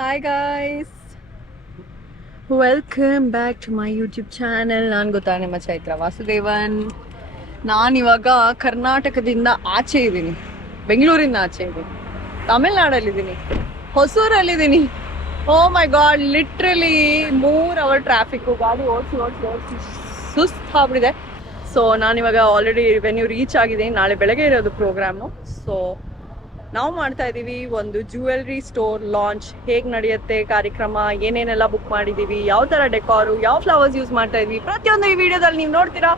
Hi guys, welcome back to my YouTube channel. ನಾನು ಗೊತ್ತಾ ನಿಮ್ಮ ಚೈತ್ರ ವಾಸುದೇವನ್. ನಾನಿವಾಗ ಕರ್ನಾಟಕದಿಂದ ಆಚೆ ಇದ್ದೀನಿ, ಬೆಂಗಳೂರಿಂದ ಆಚೆ ಇದ್ದೀನಿ, ತಮಿಳ್ನಾಡಲ್ಲಿದ್ದೀನಿ, ಹೊಸೂರಲ್ಲಿದ್ದೀನಿ. ಓ ಮೈ ಗಾಡ್, ಲಿಟ್ರಲಿ 3 ಅವರ್ ಟ್ರಾಫಿಕ್ಕು, ಗಾಡಿ ಓಡಿಸಿ ಸುಸ್ತಾಗ್ಬಿಟ್ಟಿದೆ. ಸೊ ನಾನಿವಾಗ ಆಲ್ರೆಡಿ ವೆನ್ಯೂ ರೀಚ್ ಆಗಿದ್ದೀನಿ. ನಾಳೆ ಬೆಳಗ್ಗೆ ಇರೋದು ಪ್ರೋಗ್ರಾಮು. ಸೊ ನಾವು ಮಾಡ್ತಾ ಇದ್ದೀವಿ ಒಂದು ಜ್ಯುವೆಲ್ರಿ ಸ್ಟೋರ್ ಲಾಂಚ್. ಹೇಗೆ ನಡೆಯುತ್ತೆ ಕಾರ್ಯಕ್ರಮ, ಏನೇನೆಲ್ಲ ಬುಕ್ ಮಾಡಿದ್ದೀವಿ, ಯಾವ ಥರ ಡೆಕೋರು, ಯಾವ ಫ್ಲವರ್ಸ್ ಯೂಸ್ ಮಾಡ್ತಾ ಇದ್ವಿ, ಪ್ರತಿಯೊಂದು ಈ ವಿಡಿಯೋದಲ್ಲಿ ನೀವು ನೋಡ್ತೀರಾ.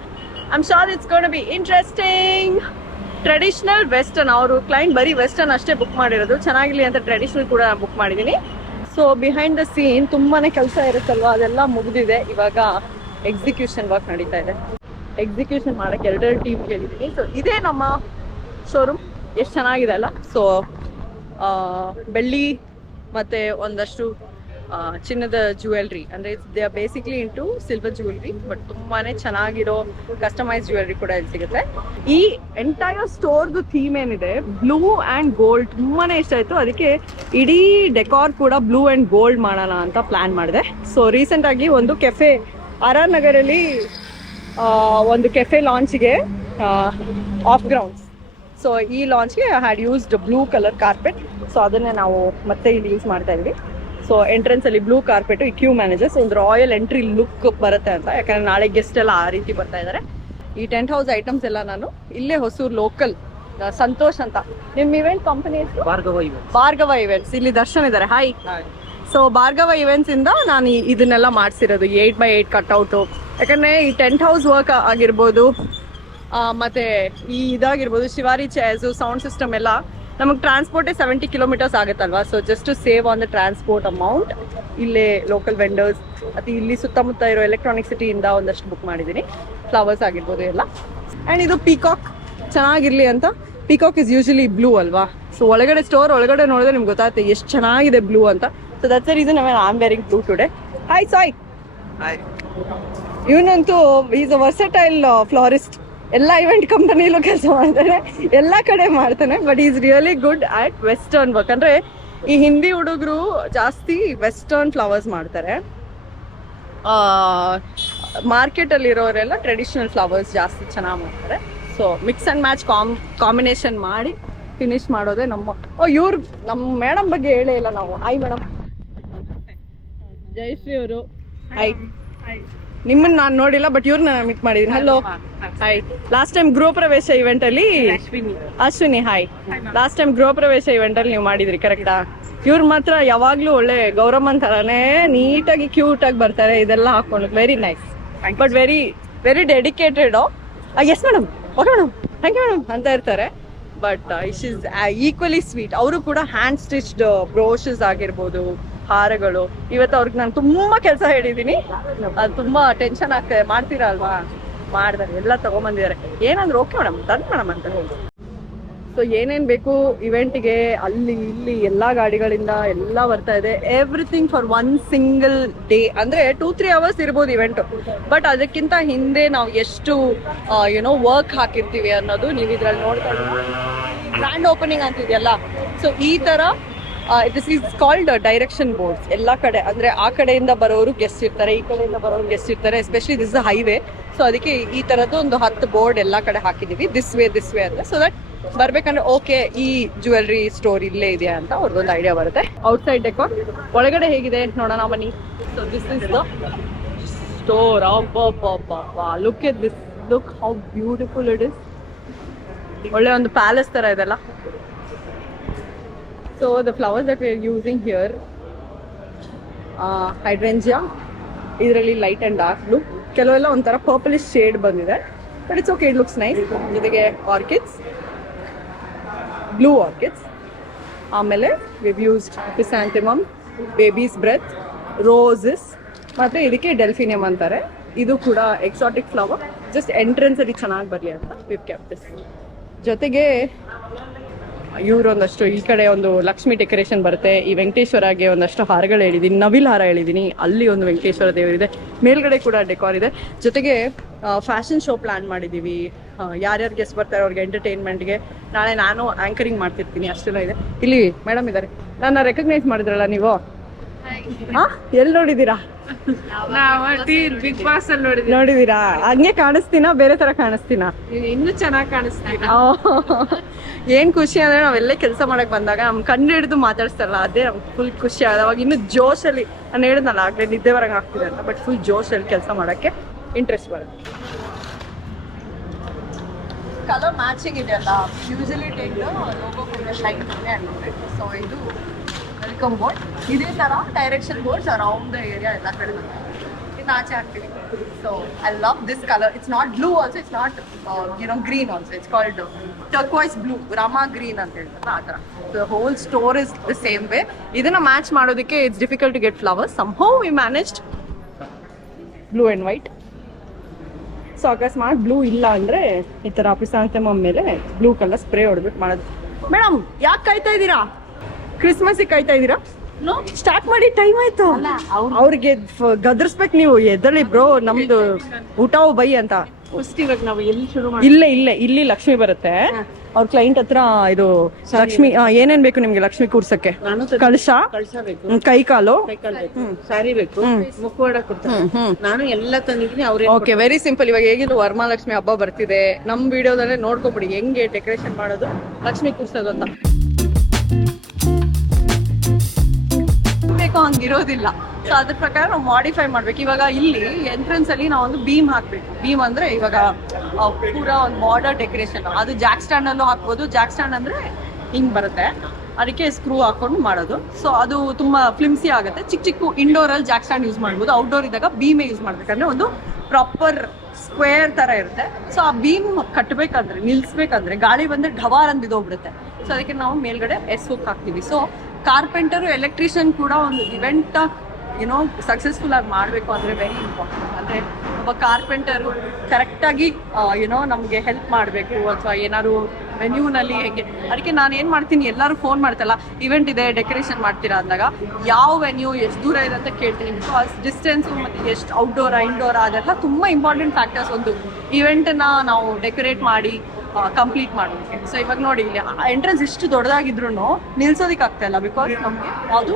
I am sure it's gonna be interesting. Traditional western, ಅವರು ಕ್ಲೈಂಟ್ ಬರೀ ವೆಸ್ಟರ್ನ್ ಅಷ್ಟೇ ಬುಕ್ ಮಾಡಿರೋದು, ಚೆನ್ನಾಗಿರಲಿ ಅಂತ ಟ್ರೆಡಿಷನಲ್ ಕೂಡ ಬುಕ್ ಮಾಡಿದ್ದೀನಿ. ಸೊ ಬಿಹೈಂಡ್ ದ ಸೀನ್ ತುಂಬಾ ಕೆಲಸ ಇರುತ್ತಲ್ವ, ಅದೆಲ್ಲ ಮುಗಿದಿದೆ. ಇವಾಗ ಎಕ್ಸಿಕ್ಯೂಷನ್ ವರ್ಕ್ ನಡೀತಾ ಇದೆ. ಎಕ್ಸಿಕ್ಯೂಷನ್ ಮಾಡೋಕ್ಕೆ 2 ಟೀಮ್ ಹೇಳಿದ್ದೀನಿ. ಸೊ ಇದೇ ನಮ್ಮ ಶೋರೂಮ್. ಎಷ್ಟು ಚೆನ್ನಾಗಿದೆ ಅಲ್ಲ. ಸೊ ಬೆಳ್ಳಿ ಮತ್ತು ಒಂದಷ್ಟು ಚಿನ್ನದ ಜ್ಯುವೆಲ್ರಿ, ಅಂದರೆ they are basically into silver jewellery, but ತುಂಬಾ ಚೆನ್ನಾಗಿರೋ ಕಸ್ಟಮೈಸ್ ಜ್ಯುವೆಲ್ರಿ ಕೂಡ ಇಲ್ಲಿ ಸಿಗುತ್ತೆ. ಈ ಎಂಟೈರ್ ಸ್ಟೋರ್ದು ಥೀಮ್ ಏನಿದೆ, ಬ್ಲೂ ಆ್ಯಂಡ್ ಗೋಲ್ಡ್, ತುಂಬಾ ಇಷ್ಟ ಆಯಿತು. ಅದಕ್ಕೆ ಇಡೀ ಡೆಕಾರ್ ಕೂಡ ಬ್ಲೂ ಆ್ಯಂಡ್ ಗೋಲ್ಡ್ ಮಾಡೋಣ ಅಂತ ಪ್ಲ್ಯಾನ್ ಮಾಡಿದೆ. ಸೊ ರೀಸೆಂಟಾಗಿ ಒಂದು ಕೆಫೆ RR ನಗರಲ್ಲಿ ಒಂದು ಕೆಫೆ ಲಾಂಚ್ಗೆ ಆಫ್ ಗ್ರೌಂಡ್ಸ್. ಸೊ ಈ ಲಾಂಚ್ಗೆ had used blue colour carpet. So ಅದನ್ನೇ ನಾವು ಮತ್ತೆ ಇಲ್ಲಿ ಯೂಸ್ ಮಾಡ್ತಾ ಇದ್ವಿ. ಸೊ ಎಂಟ್ರೆನ್ಸಲ್ಲಿ ಬ್ಲೂ ಕಾರ್ಪೆಟು, ಈ ಕ್ಯೂ ಮ್ಯಾನೇಜರ್ಸ್ ಒಂದು ರಾಯಲ್ ಎಂಟ್ರಿ ಲುಕ್ ಬರುತ್ತೆ ಅಂತ, ಯಾಕಂದರೆ ನಾಳೆ ಗೆಸ್ಟ್ ಎಲ್ಲ ಆ ರೀತಿ ಬರ್ತಾ ಇದ್ದಾರೆ. ಈ ಟೆಂಟ್ ಹೌಸ್ ಐಟಮ್ಸ್ ಎಲ್ಲ ನಾನು ಇಲ್ಲೇ ಹೊಸೂರು ಲೋಕಲ್ ಸಂತೋಷ್ ಅಂತ, ನಿಮ್ಮ ಇವೆಂಟ್ ಕಂಪನಿ ಭಾರ್ಗವ ಇವೆಂಟ್ಸ್, ಇಲ್ಲಿ ದರ್ಶನ್ ಇದ್ದಾರೆ. ಹಾಯ್. ಸೊ ಭಾರ್ಗವ ಇವೆಂಟ್ಸ್ ಇಂದ ನಾನು ಇದನ್ನೆಲ್ಲ ಮಾಡಿಸಿರೋದು 8x8 ಕಟ್ಔಟು. ಯಾಕಂದರೆ ಈ ಟೆಂಟ್ ಹೌಸ್ ವರ್ಕ್ ಆಗಿರ್ಬೋದು, ಮತ್ತು ಈ ಇದಾಗಿರ್ಬೋದು, ಶಿವಾರಿ ಚೇರ್ಸು, ಸೌಂಡ್ ಸಿಸ್ಟಮ್ ಎಲ್ಲ ನಮಗೆ ಟ್ರಾನ್ಸ್ಪೋರ್ಟೇ 70 ಕಿಲೋಮೀಟರ್ಸ್ ಆಗುತ್ತಲ್ವಾ. So just to save on the transport amount, ಇಲ್ಲೇ ಲೋಕಲ್ ವೆಂಡರ್ಸ್ ಮತ್ತು ಇಲ್ಲಿ ಸುತ್ತಮುತ್ತ ಇರೋ ಎಲೆಕ್ಟ್ರಾನಿಕ್ ಸಿಟಿಯಿಂದ ಒಂದಷ್ಟು ಬುಕ್ ಮಾಡಿದ್ದೀನಿ. ಫ್ಲವರ್ಸ್ ಆಗಿರ್ಬೋದು ಎಲ್ಲ. ಆ್ಯಂಡ್ ಇದು ಪೀಕಾಕ್ ಚೆನ್ನಾಗಿರಲಿ ಅಂತ. ಪೀಕಾಕ್ ಇಸ್ ಯೂಶಲಿ ಬ್ಲೂ ಅಲ್ವಾ. ಸೊ ಒಳಗಡೆ ಸ್ಟೋರ್ ಒಳಗಡೆ ನೋಡಿದ್ರೆ ನಿಮ್ಗೆ ಗೊತ್ತಾಗುತ್ತೆ ಎಷ್ಟು ಚೆನ್ನಾಗಿದೆ ಬ್ಲೂ ಅಂತ. So that's the reason I am wearing blue today. Hi Sai. ಇವನಂತೂ ಈಸ್ ಅ ವರ್ಸಟೈಲ್ ಫ್ಲಾರಿಸ್ಟ್. ಎಲ್ಲ ಇವೆಂಟ್ ಕಂಪನಿಲೂ ಕೆಲಸ ಮಾಡ್ತಾನೆ, ಎಲ್ಲ ಕಡೆ ಮಾಡ್ತಾನೆ. But is really good at western work. ಅಂದರೆ ಈ ಹಿಂದಿ ಹುಡುಗರು ಜಾಸ್ತಿ ವೆಸ್ಟರ್ನ್ ಫ್ಲವರ್ಸ್ ಮಾಡ್ತಾರೆ, ಮಾರ್ಕೆಟಲ್ಲಿರೋರೆಲ್ಲ ಟ್ರೆಡಿಷ್ನಲ್ ಫ್ಲವರ್ಸ್ ಜಾಸ್ತಿ ಚೆನ್ನಾಗಿ ಮಾಡ್ತಾರೆ. So mix and match combination ಮಾಡಿ ಫಿನಿಶ್ ಮಾಡೋದೇ ನಮ್ಮ ಇವ್ರು. ನಮ್ಮ ಮೇಡಮ್ ಬಗ್ಗೆ ಹೇಳೇ ಇಲ್ಲ ನಾವು. Hi madam. ಜಯಶ್ರೀ ಅವರು. ಹಾಯ್. ನಿಮ್ಮನ್ನ ನಾನು ನೋಡಿಲ್ಲ, ಬಟ್ ಇವ್ರನ್ನ ಮೀಟ್ ಮಾಡಿದ್ದೀನಿ. ಹಲೋ. ಹಾಯ್. ಲಾಸ್ಟ್ ಟೈಮ್ ಗೃಹ ಪ್ರವೇಶ ಇವೆಂಟ್ ಅಲ್ಲಿ ಅಶ್ವಿನಿ. ಹಾಯ್. ಲಾಸ್ಟ್ ಟೈಮ್ ಗೃಹ ಪ್ರವೇಶ ಇವೆಂಟ್ ಅಲ್ಲಿ ನೀವು ಮಾಡಿದ್ರಿ, ಕರೆಕ್ಟಾ? ಇವ್ರು ಮಾತ್ರ ಯಾವಾಗ್ಲೂ ಒಳ್ಳೆ ಗೌರಮ್ಮನ್ ತರಾನೇ ನೀಟಾಗಿ ಕ್ಯೂಟ್ ಆಗಿ ಬರ್ತಾರೆ, ಇದೆಲ್ಲ ಹಾಕೊಂಡು. Very nice, but very very dedicated. Yes madam, okay madam, thank you madam ಅಂತ ಇರ್ತಾರೆ. ಬಟ್ ಇಶ್ ಇಸ್ ಈಕ್ವಲಿ ಸ್ವೀಟ್. ಅವರು ಕೂಡ ಹ್ಯಾಂಡ್ ಸ್ಟಿಚ್ಡ್ ಬ್ರೋಷಸ್ ಆಗಿರ್ಬೋದು, ಹಾರಗಳು. ಇವತ್ತು ಅವ್ರಿಗೆ ನಾನು ತುಂಬಾ ಕೆಲಸ ಹೇಳಿದ್ದೀನಿ, ಅದು ತುಂಬಾ ಟೆನ್ಷನ್ ಆಗ್ತದೆ. ಮಾಡ್ತೀರಾ ಅಲ್ವಾ? ಮಾಡಿದಾರೆ, ಎಲ್ಲ ತಗೊಂಬಂದಿದ್ದಾರೆ. ಏನಂದ್ರೆ ಓಕೆ ಮೇಡಮ್, ತಂದು ಮೇಡಮ್ ಅಂತ ಹೇಳಿ. ಸೊ ಏನೇನು ಬೇಕು ಇವೆಂಟಿಗೆ, ಅಲ್ಲಿ ಇಲ್ಲಿ ಎಲ್ಲ ಗಾಡಿಗಳಿಂದ ಎಲ್ಲ ಬರ್ತಾ ಇದೆ. Everything for 1 single day. ಅಂದರೆ 2-3 ಅವರ್ಸ್ ಇರ್ಬೋದು ಇವೆಂಟು, ಬಟ್ ಅದಕ್ಕಿಂತ ಹಿಂದೆ ನಾವು ಎಷ್ಟು ವರ್ಕ್ ಹಾಕಿರ್ತೀವಿ ಅನ್ನೋದು ನೀವು ಇದ್ರಲ್ಲಿ ನೋಡ್ತಾ ಇದ್ದೀವಿ. ಗ್ರ್ಯಾಂಡ್ ಓಪನಿಂಗ್ ಅಂತಿದೆಯಲ್ಲ, ಸೊ ಈ ಥರ this is called direction boards. ಎಲ್ಲ ಕಡೆ ಅಂದರೆ ಆ ಕಡೆಯಿಂದ ಬರೋರು ಗೆಸ್ಟ್ ಇರ್ತಾರೆ, ಈ ಕಡೆಯಿಂದ ಬರೋರು ಗೆಸ್ಟ್ ಇರ್ತಾರೆ. Especially this the highway. So ಅದಕ್ಕೆ ಈ ಥರದ್ದು ಒಂದು 10 ಬೋರ್ಡ್ ಎಲ್ಲ ಕಡೆ ಹಾಕಿದ್ದೀವಿ, ದಿಸ್ ವೇ ಅಂತ. ಸೊ ದಟ್ ಬರ್ಬೇಕಂದ್ರೆ ಓಕೆ, ಈ ಜ್ಯುವೆಲ್ರಿ ಸ್ಟೋರ್ ಇಲ್ಲೇ ಇದೆ ಅಂತ ಅವ್ರಿಗೊಂದು ಐಡಿಯಾ ಬರುತ್ತೆ. ಔಟ್ಸೈಡ್ ಡೆಕೋರ್, ಒಳಗಡೆ ಹೇಗಿದೆ ನೋಡೋಣ ಬನ್ನಿ. So this is the store. Look at this, look how beautiful it is. ಒಳ್ಳೆ ಒಂದು ಪ್ಯಾಲೇಸ್ ಥರ ಇದೆಲ್ಲ. So the flowers that we are using here, hydrangea, ಇದರಲ್ಲಿ ಲೈಟ್ ಆ್ಯಂಡ್ ಡಾರ್ಕ್ ಬ್ಲೂ, ಕೆಲವೆಲ್ಲ ಒಂಥರ ಪರ್ಪಲಿಶ್ ಶೇಡ್ ಬಂದಿದೆ, but it's okay, it looks nice. ಜೊತೆಗೆ orchids, blue orchids. ಆಮೇಲೆ we've used chrysanthemum, baby's breath, roses, ಮತ್ತು ಇದಕ್ಕೆ ಡೆಲ್ಫಿನಿಯಮ್ ಅಂತಾರೆ. ಇದು ಕೂಡ ಎಕ್ಸಾಟಿಕ್ ಫ್ಲವರ್. ಜಸ್ಟ್ ಎಂಟ್ರೆನ್ಸಲ್ಲಿ ಚೆನ್ನಾಗಿ ಬರಲಿ ಅಂತ ವಿವ್ ಕೆಪ್ಟ್ ದಿಸ್. ಜೊತೆಗೆ ಇವರೊಂದಷ್ಟು ಈ ಕಡೆ ಒಂದು ಲಕ್ಷ್ಮಿ ಡೆಕೋರೇಷನ್ ಬರುತ್ತೆ. ಈ ವೆಂಕಟೇಶ್ವರಗೆ ಒಂದಷ್ಟು ಹಾರಗಳು ಹೇಳಿದ್ದೀನಿ, ನವಿಲ್ ಹಾರ ಹೇಳಿದ್ದೀನಿ. ಅಲ್ಲಿ ಒಂದು ವೆಂಕಟೇಶ್ವರ ದೇವರಿದೆ, ಮೇಲ್ಗಡೆ ಕೂಡ ಡೆಕೋರ್ ಇದೆ. ಜೊತೆಗೆ ಫ್ಯಾಷನ್ ಶೋ ಪ್ಲಾನ್ ಮಾಡಿದ್ದೀವಿ. ಯಾರ್ಯಾರು ಗೆಸ್ಟ್ ಬರ್ತಾರೆ ಅವ್ರಿಗೆ ಎಂಟರ್ಟೈನ್ಮೆಂಟ್ಗೆ. ನಾಳೆ ನಾನು ಆ್ಯಂಕರಿಂಗ್ ಮಾಡ್ತಿರ್ತೀನಿ, ಅಷ್ಟೆಲ್ಲ ಇದೆ. ಇಲ್ಲಿ ಮೇಡಮ್ ಇದ್ದಾರೆ, ನನ್ನ ರೆಕಗ್ನೈಸ್ ಮಾಡಿದ್ರಲ್ಲ ನೀವು. ಹಾ ಎಲ್ಲಿ ನೋಡಿದೀರಾ? ಬಿಗ್ ಬಾಸ್ ಅಲ್ಲಿ ನೋಡಿದ್ವಿ. ನೋಡಿದೀರಾ? ಹಂಗೆ ಕಾಣಿಸ್ತೀನಾ ಬೇರೆ ತರ ಕಾಣಿಸ್ತೀನಾ? ಇನ್ನೂ ಚೆನ್ನಾಗಿ ಕಾಣಿಸ್ತೀವಿ. ಏನ್ ಖುಷಿ ಅಂದ್ರೆ ನಾವೆಲ್ಲೇ ಕೆಲಸ ಮಾಡಕ್ ಬಂದಾಗ ನಮ್ ಕಣ್ಣು ಹಿಡಿದು ಮಾತಾಡ್ಸ್ತಾರಲ್ಲ ಅದೇ ನಮ್ಗೆ ಫುಲ್ ಖುಷಿ ಆಗ. ಅವಾಗ ಇನ್ನು ಜೋಶಲ್ಲಿ ನಾನು ಹೇಳಿದ್ನಲ್ಲ ಆಗ್ಲೇ ನಿದ್ದೆ ಬರಂಗ್ ಆಗ್ತಿದೆ ಅಂತ, ಬಟ್ ಫುಲ್ ಜೋಶಲ್ಲಿ ಕೆಲಸ ಮಾಡಕ್ಕೆ ಇಂಟ್ರೆಸ್ಟ್ ಬರುತ್ತೆ. ಕಲರ್ ಮ್ಯಾಚಿಂಗ್ ಇದೆಯಲ್ಲ, usually take logo light so ಇದು ವೆಲ್ಕಮ್ ಬೋರ್ಡ್. ಇದೇ ತರ direction boards around the area ಎಲ್ಲ ಕಡೆ ಇನ್ನು ಆಚೆ ಹಾಕ್ತೀವಿ. So I love this colour. It's not blue also, it's not green also, it's called turquoise blue, Rama green ಅಂತ ಹೇಳ್ತಾರೆ ಆ ಥರ. The whole store is the same way. ಇದನ್ನ ಮ್ಯಾಚ್ ಮಾಡೋದಕ್ಕೆ it's difficult to get flowers. Somehow we managed blue and white. So ಅಕಸ್ಮಾತ್ blue ಇಲ್ಲ ಅಂದ್ರೆ ಈ ತರ ಪಿಸಾಂತಮಮ್ ಮೇಲೆ ಬ್ಲೂ ಕಲರ್ ಸ್ಪ್ರೇ ಹೊಡೆದ್ಬಿಟ್ಟು ಮಾಡೋದು. ಮೇಡಮ್ ಯಾಕೆ ಕಾಯ್ತಾ ಇದ್ದೀರಾ? ಕ್ರಿಸ್ಮಸ್ಗೆ ಕಾಯ್ತಾ ಇದ್ದೀರಾ? ಸ್ಟಾರ್ಟ್ ಮಾಡಿ, ಟೈಮ್ ಆಯ್ತು. ಅವ್ರಿಗೆ ಗದರ್ಸ್ಬೇಕು ನೀವು, ಎದಳಿ ಬ್ರೋ ನಮ್ದು ಊಟ ಬೈ ಅಂತ. ನಾವು ಎಲ್ಲಿ ಶುರು ಇಲ್ಲಿ ಲಕ್ಷ್ಮಿ ಬರುತ್ತೆ. ಅವ್ರ ಕ್ಲೈಂಟ್ ಹತ್ರ ಇದು ಲಕ್ಷ್ಮಿ ಏನೇನ್ ಬೇಕು ನಿಮ್ಗೆ ಲಕ್ಷ್ಮಿ ಕೂರ್ಸಕ್ಕೆ? ಕಳಶ, ಕೈ ಕಾಲು, ಸ್ಯಾರಿ ಬೇಕು, ಮುಖವಾಡ ಕೊಡ್ತಾರೆ. ನಾನು ಎಲ್ಲ ತಂದಿದ್ದೀನಿ. ಅವ್ರೆ ಓಕೆ, ವೆರಿ ಸಿಂಪಲ್. ಇವಾಗ ಹೇಗಿದ್ರು ವರಮಹಾಲಕ್ಷ್ಮಿ ಹಬ್ಬ ಬರ್ತಿದೆ, ನಮ್ ವಿಡಿಯೋದಲ್ಲೇ ನೋಡ್ಕೊಬಿಡಿ ಹೆಂಗೆ ಡೆಕೋರೇಷನ್ ಮಾಡೋದು, ಲಕ್ಷ್ಮಿ ಕೂರ್ಸೋದು ಅಂತ. ಹಂಗಿರೋದಿಲ್ಲ. ಸೊ ಅದ್ರ ಪ್ರಕಾರ ನಾವು ಮಾಡಿಫೈ ಮಾಡ್ಬೇಕು. ಇವಾಗ ಇಲ್ಲಿ ಎಂಟ್ರೆನ್ಸ್ ಅಲ್ಲಿ ನಾವು ಒಂದು ಬೀಮ್ ಹಾಕ್ಬೇಕು. ಬೀಮ್ ಅಂದ್ರೆ ಇವಾಗ ಪೂರಾ ಒಂದು ಬಾರ್ಡರ್ ಡೆಕೋರೇಷನ್, ಅದು ಜಾಕ್ ಸ್ಟ್ಯಾಂಡ್ ಅಲ್ಲೂ ಹಾಕ್ಬೋದು. ಜಾಕ್ ಸ್ಟ್ಯಾಂಡ್ ಅಂದ್ರೆ ಹಿಂಗ್ ಬರುತ್ತೆ, ಅದಕ್ಕೆ ಸ್ಕ್ರೂ ಹಾಕೊಂಡು ಮಾಡೋದು. ಸೊ ಅದು ತುಂಬಾ ಫ್ಲಿಮ್ಸಿ ಆಗುತ್ತೆ. ಚಿಕ್ಕ ಚಿಕ್ಕ ಇಂಡೋರ್ ಅಲ್ಲಿ ಜಾಕ್ ಸ್ಟ್ಯಾಂಡ್ ಯೂಸ್ ಮಾಡ್ಬೋದು. ಔಟ್ಡೋರ್ ಇದ್ದಾಗ ಬೀಮೇ ಯೂಸ್ ಮಾಡ್ಬೇಕಂದ್ರೆ ಒಂದು ಪ್ರಾಪರ್ ಸ್ಕ್ವೇರ್ ತರ ಇರುತ್ತೆ. ಸೊ ಆ ಬೀಮ್ ಕಟ್ಟಬೇಕಂದ್ರೆ, ನಿಲ್ಸ್ಬೇಕಂದ್ರೆ ಗಾಳಿ ಬಂದ್ರೆ ಢವಾರ್ ಅಂತ ಬಿದ್ದೋಗ್ಬಿಡುತ್ತೆ. ಸೊ ಅದಕ್ಕೆ ನಾವು ಮೇಲ್ಗಡೆ ಹುಕ್ ಹಾಕ್ತೀವಿ. ಸೊ ಕಾರ್ಪೆಂಟರು, ಎಲೆಕ್ಟ್ರಿಷಿಯನ್ ಕೂಡ ಒಂದು ಇವೆಂಟ್ ಏನೋ ಸಕ್ಸಸ್ಫುಲ್ ಆಗಿ ಮಾಡಬೇಕು ಅಂದರೆ ವೆರಿ ಇಂಪಾರ್ಟೆಂಟ್. ಅಂದರೆ ಒಬ್ಬ ಕಾರ್ಪೆಂಟರು ಕರೆಕ್ಟಾಗಿ ಏನೋ ನಮಗೆ ಹೆಲ್ಪ್ ಮಾಡಬೇಕು, ಅಥವಾ ಏನಾದ್ರು ವೆನ್ಯೂನಲ್ಲಿ ಹೇಗೆ. ಅದಕ್ಕೆ ನಾನು ಏನು ಮಾಡ್ತೀನಿ, ಎಲ್ಲರೂ ಫೋನ್ ಮಾಡ್ತಲ್ಲ ಇವೆಂಟ್ ಇದೆ ಡೆಕೋರೇಷನ್ ಮಾಡ್ತೀರಾ ಅಂದಾಗ ಯಾವ ವೆನ್ಯೂ ಎಷ್ಟು ದೂರ ಇದೆ ಅಂತ ಕೇಳ್ತೀನಿ. ಬಿಕಾಸ್ ಡಿಸ್ಟೆನ್ಸು ಮತ್ತು ಎಷ್ಟು ಔಟ್ಡೋರಾ ಇಂಡೋರಾ ಅದೆಲ್ಲ ತುಂಬ ಇಂಪಾರ್ಟೆಂಟ್ ಫ್ಯಾಕ್ಟರ್ಸ್ ಒಂದು ಇವೆಂಟನ್ನು ನಾವು ಡೆಕೋರೇಟ್ ಮಾಡಿ ಕಂಪ್ಲೀಟ್ ಮಾಡೋದಕ್ಕೆ. ಸೊ ಇವಾಗ ನೋಡಿ, ಇಲ್ಲಿ ಎಂಟ್ರೆನ್ಸ್ ಎಷ್ಟು ದೊಡ್ಡದಾಗಿದ್ರು ನಿಲ್ಸೋದಕ್ಕೆ ಆಗ್ತಾ ಇಲ್ಲ. ಬಿಕಾಸ್ ನಮಗೆ ಅದು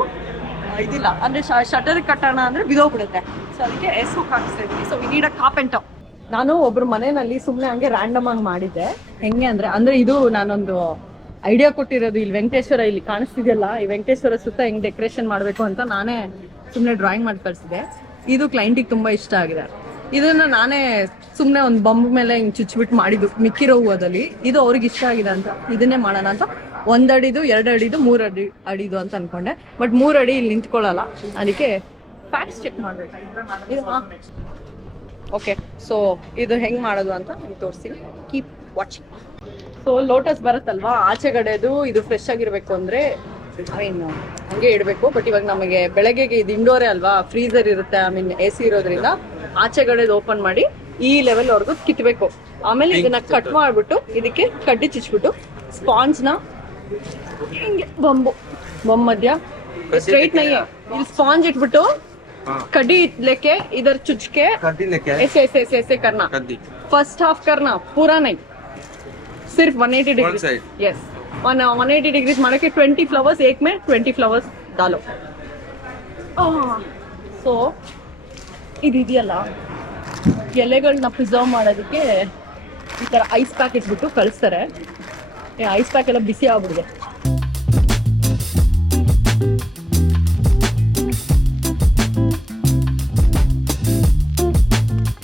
ಇದಿಲ್ಲ ಅಂದರೆ ಶಟರ್ ಕಟ್ಟೋಣ ಅಂದರೆ ಬಿದೋಗ್ಬಿಡುತ್ತೆ. ಸೊ ಅದಕ್ಕೆ ಹುಕ್ ಹಾಕ್ಸ್ತಾ ಇದ್ವಿ. So we need a carpenter. ನಾನು ಒಬ್ರು ಮನೆಯಲ್ಲಿ ಸುಮ್ಮನೆ ಹಂಗೆ ರ್ಯಾಂಡಮ್ ಆಗಿ ಮಾಡಿದ್ದೆ. ಹೆಂಗೆ ಅಂದ್ರೆ ಇದು ನಾನೊಂದು ಐಡಿಯಾ ಕೊಟ್ಟಿರೋದು. ಇಲ್ಲಿ ವೆಂಕಟೇಶ್ವರ ಇಲ್ಲಿ ಕಾಣಿಸ್ತಿದೆಯಲ್ಲ, ಈ ವೆಂಕಟೇಶ್ವರ ಸುತ್ತ ಹೆಂಗೆ ಡೆಕೋರೇಷನ್ ಮಾಡಬೇಕು ಅಂತ ನಾನೇ ಸುಮ್ಮನೆ ಡ್ರಾಯಿಂಗ್ ಮಾಡಿ ಕಳಿಸಿದೆ. ಇದು ಕ್ಲೈಂಟಿಗೆ ತುಂಬ ಇಷ್ಟ ಆಗಿದೆ. ಇದನ್ನ ನಾನೇ ಸುಮ್ಮನೆ ಒಂದು ಬಂಬ್ ಮೇಲೆ ಹಿಂಗೆ ಚುಚ್ಚಿಬಿಟ್ಟು ಮಾಡಿದ್ದು ಮಿಕ್ಕಿರೋ ಹೂವದಲ್ಲಿ. ಇದು ಅವ್ರಿಗೆ ಇಷ್ಟ ಆಗಿದೆ ಅಂತ ಇದನ್ನೇ ಮಾಡೋಣ ಅಂತ 1 ಅಡಿದು 2 ಅಡಿದು 3 ಅಡಿದು ಅಂತ ಅನ್ಕೊಂಡೆ. ಬಟ್ 3 ಅಡಿ ಇಲ್ಲಿ ನಿಂತ್ಕೊಳ್ಳಲ್ಲ, ಅದಕ್ಕೆ ಫ್ಯಾಕ್ಟ್ಸ್ ಚೆಕ್ ಮಾಡಬೇಕು. ಓಕೆ, ಸೊ ಇದು ಹೆಂಗೆ ಮಾಡೋದು ಅಂತ ತೋರಿಸ್ತೀನಿ. Keep watching. ಸೊ ಲೋಟಸ್ ಬರುತ್ತಲ್ವಾ ಆಚೆಗಡೆದು, ಇದು ಫ್ರೆಶ್ ಆಗಿರ್ಬೇಕು ಅಂದರೆ ಹಂಗೆ ಇಡಬೇಕು. ಬಟ್ ಇವಾಗ ನಮಗೆ ಬೆಳಗ್ಗೆಗೆ ಇದು ಇಂಡೋರೇ ಅಲ್ವಾ, ಫ್ರೀಸರ್ ಇರುತ್ತೆ, AC ಇರೋದ್ರಿಂದ ಆಚೆಗಡೆದು ಓಪನ್ ಮಾಡಿ ಈ ಲೆವೆಲ್ ವರ್ಗು ಕಿತ್ಬೇಕು. ಆಮೇಲೆ ಇದನ್ನ ಕಟ್ ಮಾಡ್ಬಿಟ್ಟು ಇದಕ್ಕೆ ಕಡ್ಡಿ ಚಿಚ್ಬಿಟ್ಟು ಸ್ಪಾಂಜ್ನ ಹಿಂಗೆ ಬಂಬ್ ಮಧ್ಯ ಸ್ಟ್ರೈಟ್ ನೈ ಇಲ್ಲಿ ಸ್ಪಾಂಜ್ ಇಟ್ಬಿಟ್ಟು कड्डी लेके इधर चुच के ऐसे ऐसे ऐसे ऐसे करना. फर्स्ट हाफ करना, पूरा नहीं, सिर्फ 180 डिग्री. यस, 180 डिग्रीज मारे के 20 फ्लावर्स एक में 20 फ्लावर्स डालो. ಸೊ ಇದೆಯಲ್ಲ ಎಲೆಗಳನ್ನ ಪ್ರಿಸರ್ವ್ ಮಾಡೋದಕ್ಕೆ ಈ ಥರ ಐಸ್ ಪ್ಯಾಕ್ ಇಟ್ಬಿಟ್ಟು ಕಳಿಸ್ತಾರೆ. ಐಸ್ ಪ್ಯಾಕ್ ಎಲ್ಲ ಬಿಸಿ ಆಗ್ಬಿಡಿದೆ.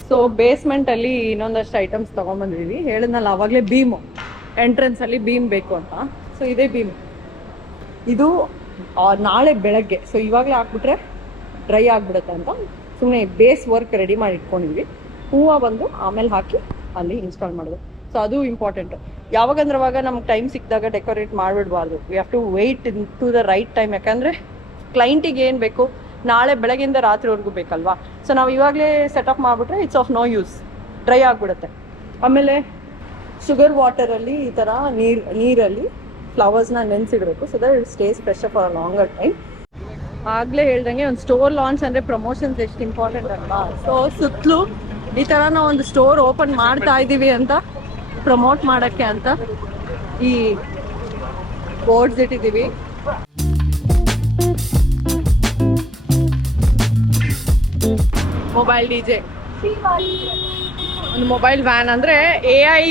ಸೊ ಬೇಸ್ಮೆಂಟ್ ಅಲ್ಲಿ ಇನ್ನೊಂದಷ್ಟು ಐಟಮ್ಸ್ ತಗೊಂಡ್ಬಂದಿದೀವಿ. ಹೇಳಿದ್ನಲ್ಲ ಅವಾಗಲೇ ಬೀಮು, ಎಂಟ್ರೆನ್ಸ್ ಅಲ್ಲಿ ಬೀಮ್ ಬೇಕು ಅಂತ. ಸೊ ಇದೇ ಬೀಮ್, ಇದು ನಾಳೆ ಬೆಳಗ್ಗೆ. ಸೊ ಇವಾಗಲೇ ಹಾಕ್ಬಿಟ್ರೆ ಡ್ರೈ ಆಗಿಬಿಡುತ್ತೆ ಅಂತ ಸುಮ್ಮನೆ ಬೇಸ್ ವರ್ಕ್ ರೆಡಿ ಮಾಡಿ ಇಟ್ಕೊಂಡಿದ್ವಿ. ಹೂವು ಬಂದು ಆಮೇಲೆ ಹಾಕಿ ಅಲ್ಲಿ ಇನ್ಸ್ಟಾಲ್ ಮಾಡೋದು. ಸೊ ಅದು ಇಂಪಾರ್ಟೆಂಟ್. ಯಾವಾಗಂದ್ರೆ ಅವಾಗ ನಮ್ಗೆ ಟೈಮ್ ಸಿಕ್ಕಿದಾಗ ಡೆಕೋರೇಟ್ ಮಾಡಿಬಿಡ್ಬಾರ್ದು. We have to wait to the right time. ಯಾಕಂದರೆ ಕ್ಲೈಂಟಿಗೆ ಏನು ಬೇಕು, ನಾಳೆ ಬೆಳಗ್ಗೆಯಿಂದ ರಾತ್ರಿವರೆಗೂ ಬೇಕಲ್ವಾ. ಸೊ ನಾವು ಇವಾಗಲೇ ಸೆಟಪ್ ಮಾಡಿಬಿಟ್ರೆ it's of no use, dry ಆಗಿಬಿಡುತ್ತೆ. ಆಮೇಲೆ ಶುಗರ್ ವಾಟರಲ್ಲಿ ಈ ಥರ ನೀರಲ್ಲಿ ಫ್ಲವರ್ಸ್ನ ನೆನೆಸಿಡಬೇಕು. So that it stays fresh for a longer time. ಆಗಲೇ ಹೇಳ್ದಂಗೆ ಒಂದು ಸ್ಟೋರ್ ಲಾಂಚ್ ಅಂದರೆ ಪ್ರಮೋಷನ್ಸ್ ಎಷ್ಟು ಇಂಪಾರ್ಟೆಂಟ್ ಅಲ್ವಾ. ಸೊ ಸುತ್ತಲೂ ಈ ಥರ ನಾವು ಒಂದು ಸ್ಟೋರ್ ಓಪನ್ ಮಾಡ್ತಾ ಇದ್ದೀವಿ ಅಂತ ಪ್ರಮೋಟ್ ಮಾಡೋಕ್ಕೆ ಅಂತ ಈ ಬೋರ್ಡ್ಸ್ ಇಟ್ಟಿದ್ದೀವಿ. ಮೊಬೈಲ್ ಡಿಜೆ, ಒಂದು ಮೊಬೈಲ್ ವ್ಯಾನ್ ಅಂದ್ರೆ AI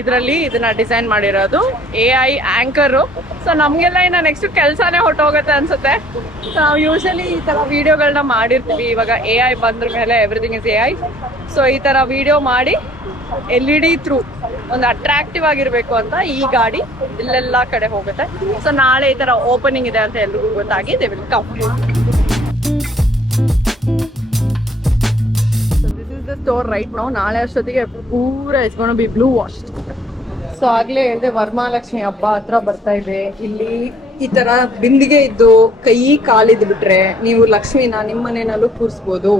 ಇದರಲ್ಲಿ ಇದನ್ನ ಡಿಸೈನ್ ಮಾಡಿರೋದು, AI ಆಂಕರು. ಸೊ ನಮ್ಗೆಲ್ಲ ಇನ್ನು ನೆಕ್ಸ್ಟ್ ಕೆಲಸನೇ ಹೊಟ್ಟೋಗುತ್ತೆ ಅನ್ಸುತ್ತೆ. ಸೊ ನಾವು ಯೂಶಲಿ ಈ ತರ ವಿಡಿಯೋಗಳನ್ನ ಮಾಡಿರ್ತೀವಿ. ಇವಾಗ AI ಬಂದ್ರ ಮೇಲೆ ಎವ್ರಿಥಿಂಗ್ ಇಸ್ AI. ಸೊ ಈ ತರ ವಿಡಿಯೋ ಮಾಡಿ LED ಥ್ರೂ ಒಂದು ಅಟ್ರಾಕ್ಟಿವ್ ಆಗಿರ್ಬೇಕು ಅಂತ ಈ ಗಾಡಿ ಇಲ್ಲೆಲ್ಲ ಕಡೆ ಹೋಗುತ್ತೆ. ಸೊ ನಾಳೆ ಈ ತರ ಓಪನಿಂಗ್ ಇದೆ ಅಂತ ಎಲ್ರಿಗೂ ಗೊತ್ತಾಗಿ they will come. Store right ನಾವು ನಾಳೆ ಅಷ್ಟೊತ್ತಿಗೆ ಪೂರ ಇಟ್ಕೊಂಡು ಬಿ ಬ್ಲೂ ವಾಶ್ಡ್. ಸೊ ಆಗ್ಲೇ ಹೇಳಿದೆ ವರಮಹಾಲಕ್ಷ್ಮಿ ಹಬ್ಬ ಹತ್ರ ಬರ್ತಾ ಇದೆ. ಇಲ್ಲಿ ಈ ತರ ಬಿಂದಿಗೆ ಇದ್ದು ಕೈ ಕಾಲಿದ್ ಬಿಟ್ರೆ ನೀವು ಲಕ್ಷ್ಮಿನ ನಿಮ್ಮ ಮನೆಯಲ್ಲೂ ಕೂರಿಸ್ಬೋದು.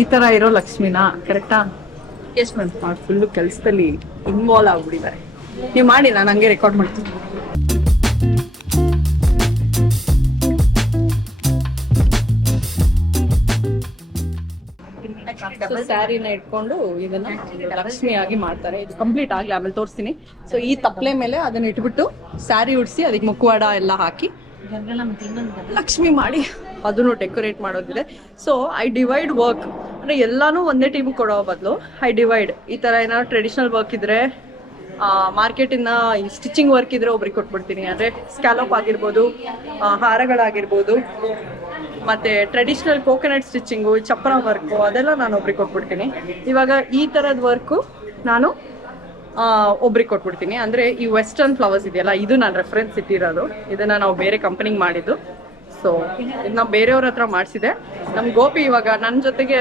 ಈ ತರ ಇರೋ ಲಕ್ಷ್ಮಿನ ಕರೆಕ್ಟಾ? Yes ma'am. ಫುಲ್ ಕೆಲಸದಲ್ಲಿ ಇನ್ವಾಲ್ವ್ ಆಗ್ಬಿಟ್ಟಿದ್ದಾರೆ. ನೀವು ಮಾಡಿ, ನಾನು ಹಂಗೆ ರೆಕಾರ್ಡ್ ಮಾಡ್ತೀನಿ. ಸ್ಯಾರಿನ ಇಟ್ಕೊಂಡು ಇದನ್ನ ಲಕ್ಷ್ಮಿ ಆಗಿ ಮಾಡ್ತಾರೆ. ಇದು ಕಂಪ್ಲೀಟ್ ಆಗ್ಲಿ ಆಮೇಲೆ ತೋರಿಸ್ತೀನಿ. ಸೊ ಈ ತಪ್ಪಲೆ ಮೇಲೆ ಅದನ್ನ ಇಟ್ಬಿಟ್ಟು ಸ್ಯಾರಿ ಉಡ್ಸಿ ಅದಕ್ಕೆ ಮುಖವಾಡ ಎಲ್ಲ ಹಾಕಿ ಲಕ್ಷ್ಮಿ ಮಾಡಿ ಅದನ್ನು ಡೆಕೋರೇಟ್ ಮಾಡೋದಿದೆ. ಸೊ ಐ ಡಿವೈಡ್ ವರ್ಕ್ ಅಂದ್ರೆ ಎಲ್ಲಾನು ಒಂದೇ ಟೀಮ್ ಕೊಡೋ ಬದಲು ಐ ಡಿವೈಡ್. ಈ ತರ ಏನಾದ್ರು ಟ್ರೆಡಿಷನಲ್ ವರ್ಕ್ ಇದ್ರೆ, ಮಾರ್ಕೆಟ್ ಇಂದ ಸ್ಟಿಚಿಂಗ್ ವರ್ಕ್ ಇದ್ರೆ ಒಬ್ರಿಗೆ ಕೊಟ್ಬಿಡ್ತೀನಿ. ಅಂದ್ರೆ ಸ್ಕ್ಯಾಲಪ್ ಆಗಿರ್ಬೋದು, ಹಾರಗಳಾಗಿರ್ಬೋದು, ಮತ್ತೆ ಟ್ರೆಡಿಷನಲ್ ಕೋಕೋನಟ್ ಸ್ಟಿಚಿಂಗು, ಚಪ್ಪರ ವರ್ಕು, ಅದೆಲ್ಲ ನಾನು ಒಬ್ರಿಗೆ ಕೊಟ್ಬಿಡ್ತೀನಿ. ಇವಾಗ ಈ ತರದ ವರ್ಕು ನಾನು ಒಬ್ರಿಗೆ ಕೊಟ್ಬಿಡ್ತೀನಿ. ಅಂದ್ರೆ ಈ ವೆಸ್ಟರ್ನ್ ಫ್ಲವರ್ಸ್ ಇದೆಯಲ್ಲ, ಇದು ನಾನು ರೆಫರೆನ್ಸ್ ಇಟ್ಟಿರೋದು. ಇದನ್ನ ನಾವು ಬೇರೆ ಕಂಪನಿಗೆ ಮಾಡಿದ್ದು. ಸೊ ಇದು ನಾವು ಬೇರೆಯವ್ರ ಹತ್ರ ಮಾಡಿಸಿದೆ. ನಮ್ ಗೋಪಿ ಇವಾಗ ನನ್ನ ಜೊತೆಗೆ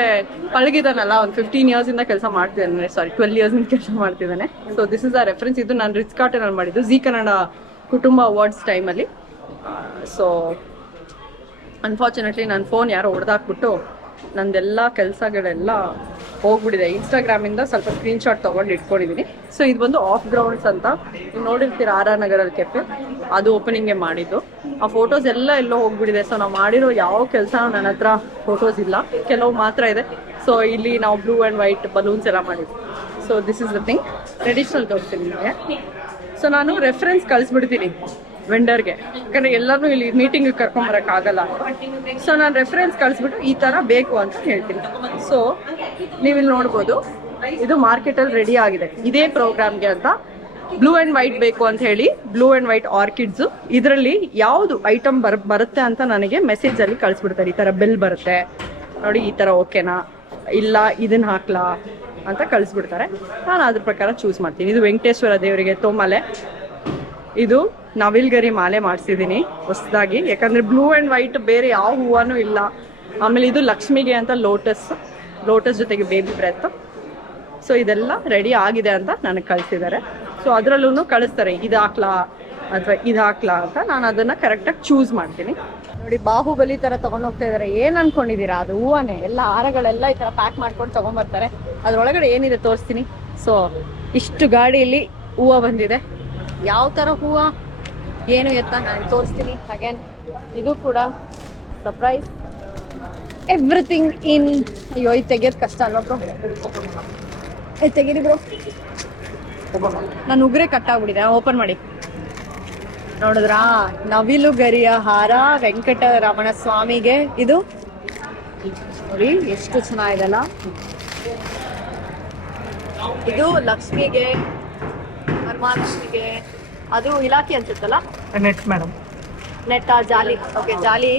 ಪಳಗಿದಾನಲ್ಲ, ಒಂದು 15 years ಇಂದ ಕೆಲಸ ಮಾಡ್ತಿದ್ದಾನೆ. ಸಾರಿ 12 years ಇಂದ ಕೆಲಸ ಮಾಡ್ತಿದ್ದಾನೆ. ಸೊ ದಿಸ್ ಇಸ್ ಆ ರೆಫರೆನ್ಸ್. ಇದು ನಾನು ರಿಚ್ ಕಾಟನ್ ಅಲ್ಲಿ ಮಾಡಿದ್ದು, ಜಿ ಕನ್ನಡ ಕುಟುಂಬ ಅವಾರ್ಡ್ಸ್ ಟೈಮಲ್ಲಿ. ಸೊ ಅನ್ಫಾರ್ಚುನೇಟ್ಲಿ ನನ್ನ ಫೋನ್ ಯಾರೋ ಹೊಡೆದಾಕ್ಬಿಟ್ಟು ನಂದೆಲ್ಲ ಕೆಲಸಗಳೆಲ್ಲ ಹೋಗ್ಬಿಟ್ಟಿದೆ. ಇನ್ಸ್ಟಾಗ್ರಾಮಿಂದ ಸ್ವಲ್ಪ ಸ್ಕ್ರೀನ್ಶಾಟ್ ತೊಗೊಂಡು ಇಟ್ಕೊಂಡಿದ್ದೀನಿ. ಸೊ ಇದು ಬಂದು ಆಫ್ ಗ್ರೌಂಡ್ಸ್ ಅಂತ ನೀವು ನೋಡಿರ್ತೀರ, RR ನಗರಲ್ಲಿ ಕೆಫೆ, ಅದು ಓಪನಿಂಗ್ಗೆ ಮಾಡಿದ್ದು. ಆ ಫೋಟೋಸ್ ಎಲ್ಲ ಎಲ್ಲೋ ಹೋಗ್ಬಿಟ್ಟಿದೆ. ಸೊ ನಾವು ಮಾಡಿರೋ ಯಾವ ಕೆಲಸ ನನ್ನ ಹತ್ರ ಫೋಟೋಸ್ ಇಲ್ಲ, ಕೆಲವು ಮಾತ್ರ ಇದೆ. ಸೊ ಇಲ್ಲಿ ನಾವು ಬ್ಲೂ ಆ್ಯಂಡ್ ವೈಟ್ ಬಲೂನ್ಸ್ ಎಲ್ಲ ಮಾಡಿದ್ವಿ. So this is the thing. Traditional ತೋರಿಸ್ತೀನಿ ನಿಮಗೆ. ಸೊ ನಾನು ರೆಫರೆನ್ಸ್ ಕಳಿಸ್ಬಿಡ್ತೀನಿ ವೆಂಡರ್ಗೆ, ಯಾಕಂದ್ರೆ ಎಲ್ಲರೂ ಇಲ್ಲಿ ಮೀಟಿಂಗ್ ಕರ್ಕೊಂಬರಕ್ ಆಗಲ್ಲ. ಸೊ ನಾನು ರೆಫರೆನ್ಸ್ ಕಳಿಸ್ಬಿಟ್ಟು ಈ ತರ ಬೇಕು ಅಂತ ಹೇಳ್ತೀನಿ. ಸೊ ನೀವಿಲ್ಲಿ ನೋಡ್ಬೋದು, ಇದು ಮಾರ್ಕೆಟ್ ಅಲ್ಲಿ ರೆಡಿ ಆಗಿದೆ ಇದೇ ಪ್ರೋಗ್ರಾಮ್ಗೆ ಅಂತ. ಬ್ಲೂ ಅಂಡ್ ವೈಟ್ ಬೇಕು ಅಂತ ಹೇಳಿ ಬ್ಲೂ ಅಂಡ್ ವೈಟ್ ಆರ್ಕಿಡ್ಸ್, ಇದರಲ್ಲಿ ಯಾವ್ದು ಐಟಮ್ ಬರುತ್ತೆ ಅಂತ ನನಗೆ ಮೆಸೇಜ್ ಅಲ್ಲಿ ಕಳಿಸ್ಬಿಡ್ತಾರೆ. ಈ ತರ ಬೆಲ್ ಬರುತ್ತೆ ನೋಡಿ, ಈ ತರ ಓಕೆನಾ ಇಲ್ಲ ಇದನ್ನ ಹಾಕ್ಲಾ ಅಂತ ಕಳಿಸ್ಬಿಡ್ತಾರೆ. ನಾನು ಅದ್ರ ಪ್ರಕಾರ ಚೂಸ್ ಮಾಡ್ತೀನಿ. ಇದು ವೆಂಕಟೇಶ್ವರ ದೇವರಿಗೆ ತೋಮಾಲೆ, ಇದು ನವಿಲ್ಗರಿ ಮಾಲೆ ಮಾಡಿಸಿದ್ದೀನಿ ಹೊಸದಾಗಿ, ಯಾಕಂದ್ರೆ ಬ್ಲೂ ಅಂಡ್ ವೈಟ್ ಬೇರೆ ಯಾವ ಹೂವನೂ ಇಲ್ಲ. ಆಮೇಲೆ ಇದು ಲಕ್ಷ್ಮಿಗೆ ಅಂತ ಲೋಟಸ್ ಜೊತೆಗೆ ಬೇಬಿ ಬ್ರೆತ್. ಸೊ ಇದೆಲ್ಲ ರೆಡಿ ಆಗಿದೆ ಅಂತ ನನಗೆ ಕಳಿಸಿದ್ದಾರೆ. ಸೊ ಅದರಲ್ಲೂ ಕಳಿಸ್ತಾರೆ ಇದು ಹಾಕ್ಲಾ ಅಥವಾ ಇದು ಹಾಕ್ಲಾ ಅಂತ. ನಾನು ಅದನ್ನ ಕರೆಕ್ಟಾಗಿ ಚೂಸ್ ಮಾಡ್ತೀನಿ. ನೋಡಿ, ಬಾಹುಬಲಿ ತರ ತಗೊಂಡ್ ಹೋಗ್ತಾ ಇದಾರೆ. ಏನ್ ಅನ್ಕೊಂಡಿದೀರಾ? ಅದು ಹೂವನೇ. ಎಲ್ಲ ಹಾರಗಳೆಲ್ಲ ಈ ತರ ಪ್ಯಾಕ್ ಮಾಡ್ಕೊಂಡು ತಗೊಂಡ್ಬರ್ತಾರೆ. ಅದ್ರೊಳಗಡೆ ಏನಿದೆ ತೋರಿಸ್ತೀನಿ. ಸೊ ಇಷ್ಟು ಗಾಡಿಯಲ್ಲಿ ಹೂವು ಬಂದಿದೆ. ಯಾವ ತರ ಹೂವು ಏನು ಎತ್ತ ನಾನು ತೋರಿಸ್ತೀನಿ. ಅಗೇನ್ ಇದು ಕೂಡ ಸರ್ಪ್ರೈಸ್. Everything in. ಅಯ್ಯೋ, ಇದು ತೆಗಿಯೋದು ಕಷ್ಟ ಅಲ್ವಾ ಬ್ರೋ? ತೆಗೀರಿ ಬ್ರೋ. ನಾನು ಉಗ್ರೆ ಕಟ್ಟಾಗ್ಬಿಟ್ಟಿದೆ. ಓಪನ್ ಮಾಡಿ ನೋಡಿದ್ರಾ? ನವಿಲು ಗರಿಯ ಹಾರ ವೆಂಕಟರಮಣ ಸ್ವಾಮಿಗೆ. ಇದು ನೋಡಿ ಎಷ್ಟು ಚೆನ್ನಾಗಿದೆಲ್ಲ. ಇದು ಲಕ್ಷ್ಮಿಗೆ, ವರಮಹಾಲಕ್ಷ್ಮಿಗೆ. ಅದು ಇಲಾಖೆ ಅನ್ಸುತ್ತಲ್ಲ, ನೆಟ್ ಮೇಡಮ್, ನೆಟ್ ಜಾಲಿ. ಓಕೆ, ಜಾಲಿ.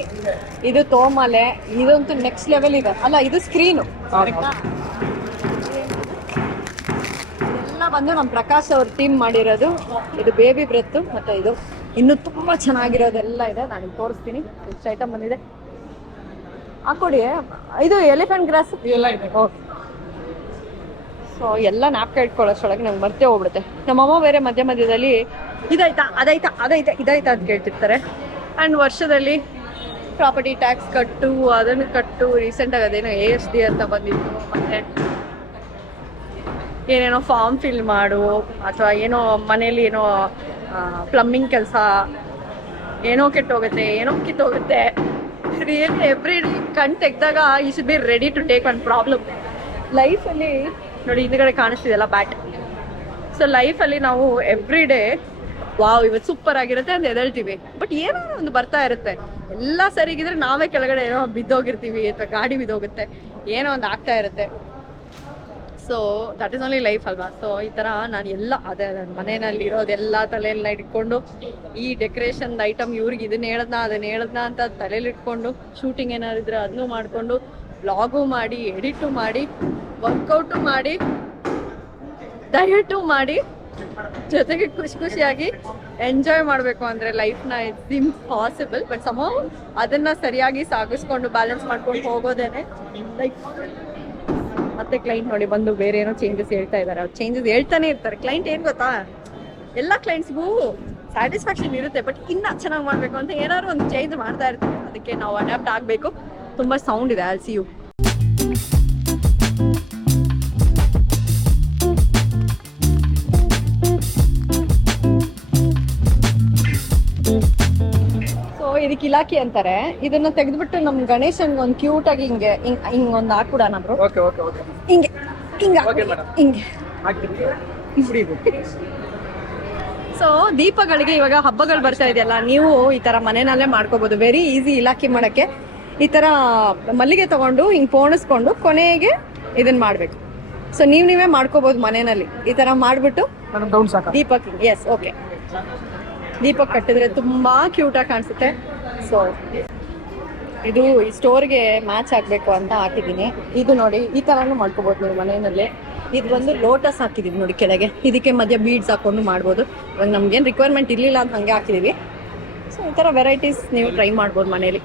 ಇದು ತೋಮಲೆ. ಇದಂತೂ ನೆಕ್ಸ್ಟ್ ಲೆವೆಲ್ ಇದೆ ಅಲ್ಲ. ಇದು ಸ್ಕ್ರೀನು ಎಲ್ಲ ಬಂದು ನಮ್ಮ ಪ್ರಕಾಶ್ ಅವ್ರ ಟೀಮ್ ಮಾಡಿರೋದು. ಇದು ಬೇಬಿ ಬ್ರೆತ್. ಮತ್ತೆ ಇದು ಇನ್ನು ತುಂಬಾ ಚೆನ್ನಾಗಿರೋದೆಲ್ಲ ಇದೆ. ನಾನು ತೋರಿಸ್ತೀನಿ ಎಷ್ಟು ಐಟಮ್ ಬಂದಿದೆ. ಹಾಕೊಡಿ. ಇದು ಎಲಿಫೆಂಟ್ ಗ್ರಾಸ್ ಎಲ್ಲ ಇದೆ. ಓಕೆ. ಸೊ ಎಲ್ಲ ನ್ಯಾಪ್ಕ ಇಟ್ಕೊಳ್ಳೋಷ್ಟೊಳಗೆ ನಂಗೆ ಮರ್ತೇ ಹೋಗ್ಬಿಡುತ್ತೆ. ನಮ್ಮಮ್ಮ ಬೇರೆ ಮಧ್ಯ ಮಧ್ಯದಲ್ಲಿ ಇದಾಯ್ತಾ ಅದಾಯ್ತಾ ಅದಾಯ್ತಾ ಇದಾಯ್ತಾ ಅಂತ ಕೇಳ್ತಿರ್ತಾರೆ. ಆ್ಯಂಡ್ ವರ್ಷದಲ್ಲಿ ಪ್ರಾಪರ್ಟಿ ಟ್ಯಾಕ್ಸ್ ಕಟ್ಟು, ಅದನ್ನು ಕಟ್ಟು, ರೀಸೆಂಟಾಗಿ ಅದೇನೋ ASD ಅಂತ ಬಂದಿತ್ತು. ಮತ್ತೆ ಏನೇನೋ ಫಾರ್ಮ್ ಫಿಲ್ ಮಾಡು, ಅಥವಾ ಏನೋ ಮನೇಲಿ ಏನೋ ಪ್ಲಂಬಿಂಗ್ ಕೆಲಸ, ಏನೋ ಕೆಟ್ಟೋಗುತ್ತೆ, ಏನೋ ಕಿತ್ತೋಗುತ್ತೆ. ರಿಯಲಿ ಎವ್ರಿ ಡೇ ಕಣ್ ತೆಗ್ದಾಗ you should be ready to take one problem. ಲೈಫಲ್ಲಿ ನೋಡಿ, ಹಿಂದ್ಗಡೆ ಕಾಣಿಸ್ತಿದೆಯಲ್ಲ ಬ್ಯಾಟ್. ಸೊ ಲೈಫಲ್ಲಿ ನಾವು ಎವ್ರಿ ಡೇ ವಾವ್ ಇವತ್ತು ಸೂಪರ್ ಆಗಿರುತ್ತೆ ಅಂತ ಎದ್ದೇಳ್ತೀವಿ. ಬಟ್ ಏನೋ ಒಂದು ಬರ್ತಾ ಇರುತ್ತೆ. ಎಲ್ಲ ಸರಿಗಿದ್ರೆ ನಾವೇ ಕೆಳಗಡೆ ಏನೋ ಬಿದ್ದೋಗಿರ್ತೀವಿ ಅಥವಾ ಗಾಡಿ ಬಿದ್ದೋಗುತ್ತೆ, ಏನೋ ಒಂದು ಆಗ್ತಾ ಇರುತ್ತೆ. So that is only life ಅಲ್ವಾ. ಸೊ ಈ ಥರ ನಾನು ಎಲ್ಲ ಅದೇ ನನ್ನ ಮನೆಯಲ್ಲಿ ಇರೋದೆಲ್ಲ ತಲೆಯೆಲ್ಲ ಇಟ್ಕೊಂಡು ಈ ಡೆಕೋರೇಷನ್ ಐಟಮ್ ಇವ್ರಿಗೆ ಅದನ್ನ ಹೇಳದ್ನ ಅಂತ ತಲೆಯಲ್ಲಿ ಇಟ್ಕೊಂಡು ಶೂಟಿಂಗ್ ಏನಾದ್ರು ಇದ್ರೆ ಅದನ್ನು ಮಾಡಿಕೊಂಡು ಬ್ಲಾಗು ಮಾಡಿ, ಎಡಿಟು ಮಾಡಿ, ವರ್ಕೌಟು ಮಾಡಿ, ಡಯಟು ಮಾಡಿ, ಜೊತೆಗೆ ಖುಷಿಯಾಗಿ ಎಂಜಾಯ್ ಮಾಡಬೇಕು ಅಂದರೆ ಲೈಫ್ನ ಇಟ್ಸ್ ಇಂಪಾಸಿಬಲ್. ಬಟ್ ಸಮೋ ಅದನ್ನ ಸರಿಯಾಗಿ ಸಾಗಿಸ್ಕೊಂಡು ಬ್ಯಾಲೆನ್ಸ್ ಮಾಡ್ಕೊಂಡು ಹೋಗೋದೇನೆ ಲೈಕ್. ಮತ್ತೆ ಕ್ಲೈಂಟ್ ನೋಡಿ ಬಂದು ಬೇರೆ ಏನೋ ಚೇಂಜಸ್ ಹೇಳ್ತಾ ಇದ್ದಾರೆ. ಅವ್ರು ಚೇಂಜಸ್ ಹೇಳ್ತಾನೆ ಇರ್ತಾರೆ. ಕ್ಲೈಂಟ್ ಏನ್ ಗೊತ್ತಾ, ಎಲ್ಲ ಕ್ಲೈಂಟ್ಸ್ಗೂ ಸ್ಯಾಟಿಸ್ಫ್ಯಾಕ್ಷನ್ ಇರುತ್ತೆ, ಬಟ್ ಇನ್ನ ಚೆನ್ನಾಗಿ ಮಾಡ್ಬೇಕು ಅಂತ ಏನಾದ್ರು ಒಂದು ಚೇಂಜ್ ಮಾಡ್ತಾ ಇರ್ತಾರೆ. ಅದಕ್ಕೆ ನಾವು ಅಡ್ಯಾಪ್ಟ್ ಆಗಬೇಕು. ತುಂಬಾ ಸೌಂಡ್ ಇದೆ. I'll see you. ಇದಕ್ಕೆ ಇಲಾಖೆ ಅಂತಾರೆ. ಇದನ್ನ ತೆಗೆದ್ಬಿಟ್ಟು ನಮ್ ಗಣೇಶನ್ ಒಂದ್ ಕ್ಯೂಟ್ ಆಗಿ ಹಿಂಗೆ ಹಿಂಗ್ ಒಂದ್ ಹಾಕ್ಬಿಡೋಣ ಬ್ರೋ. ಹಿಂಗೆ ಹಿಂಗೆ ಹಿಂಗೆ. ಸೊ ದೀಪಗಳಿಗೆ ಇವಾಗ ಹಬ್ಬಗಳು ಬರ್ತಾ ಇದೆಯಲ್ಲ, ನೀವು ಈ ತರ ಮನೆಯಲ್ಲೇ ಮಾಡ್ಕೋಬಹುದು. ವೆರಿ ಈಸಿ ಇಲಾಖೆ ಮಾಡಕ್ಕೆ. ಈ ತರ ಮಲ್ಲಿಗೆ ತಗೊಂಡು ಹಿಂಗ್ ಪೋಣಿಸ್ಕೊಂಡು ಕೊನೆಗೆ ಇದನ್ನ ಮಾಡ್ಬೇಕು. ಸೊ ನೀವೇ ಮಾಡ್ಕೋಬಹುದು ಮನೆಯಲ್ಲಿ. ಈ ತರ ಮಾಡ್ಬಿಟ್ಟು ದೀಪಕ್ಕೆ ಎಸ್ ಓಕೆ ದೀಪಕ್ ಕಟ್ಟಿದ್ರೆ ತುಂಬಾ ಕ್ಯೂಟ್ ಆಗಿ ಕಾಣಿಸುತ್ತೆ. ಸೊ ಇದು ಈ ಸ್ಟೋರ್ಗೆ ಮ್ಯಾಚ್ ಆಗ್ಬೇಕು ಅಂತ ಹಾಕಿದೀನಿ. ಇದು ನೋಡಿ ಈ ತರಾನು ಮಾಡ್ಕೋಬಹುದು ನೀವು ಮನೆಯಲ್ಲಿ. ಇದು ಒಂದು ಲೋಟಸ್ ಹಾಕಿದೀವಿ ನೋಡಿ ಕೆಳಗೆ. ಇದಕ್ಕೆ ಮಧ್ಯ ಬೀಡ್ಸ್ ಹಾಕೊಂಡು ಮಾಡ್ಬೋದು. ಇವಾಗ ನಮ್ಗೇನು ರಿಕ್ವೈರ್ಮೆಂಟ್ ಇರ್ಲಿಲ್ಲ ಅಂತ ಹಂಗೆ ಹಾಕಿದೀವಿ. ಸೊ ಈ ತರ ವೆರೈಟೀಸ್ ನೀವು ಟ್ರೈ ಮಾಡ್ಬೋದು ಮನೇಲಿ.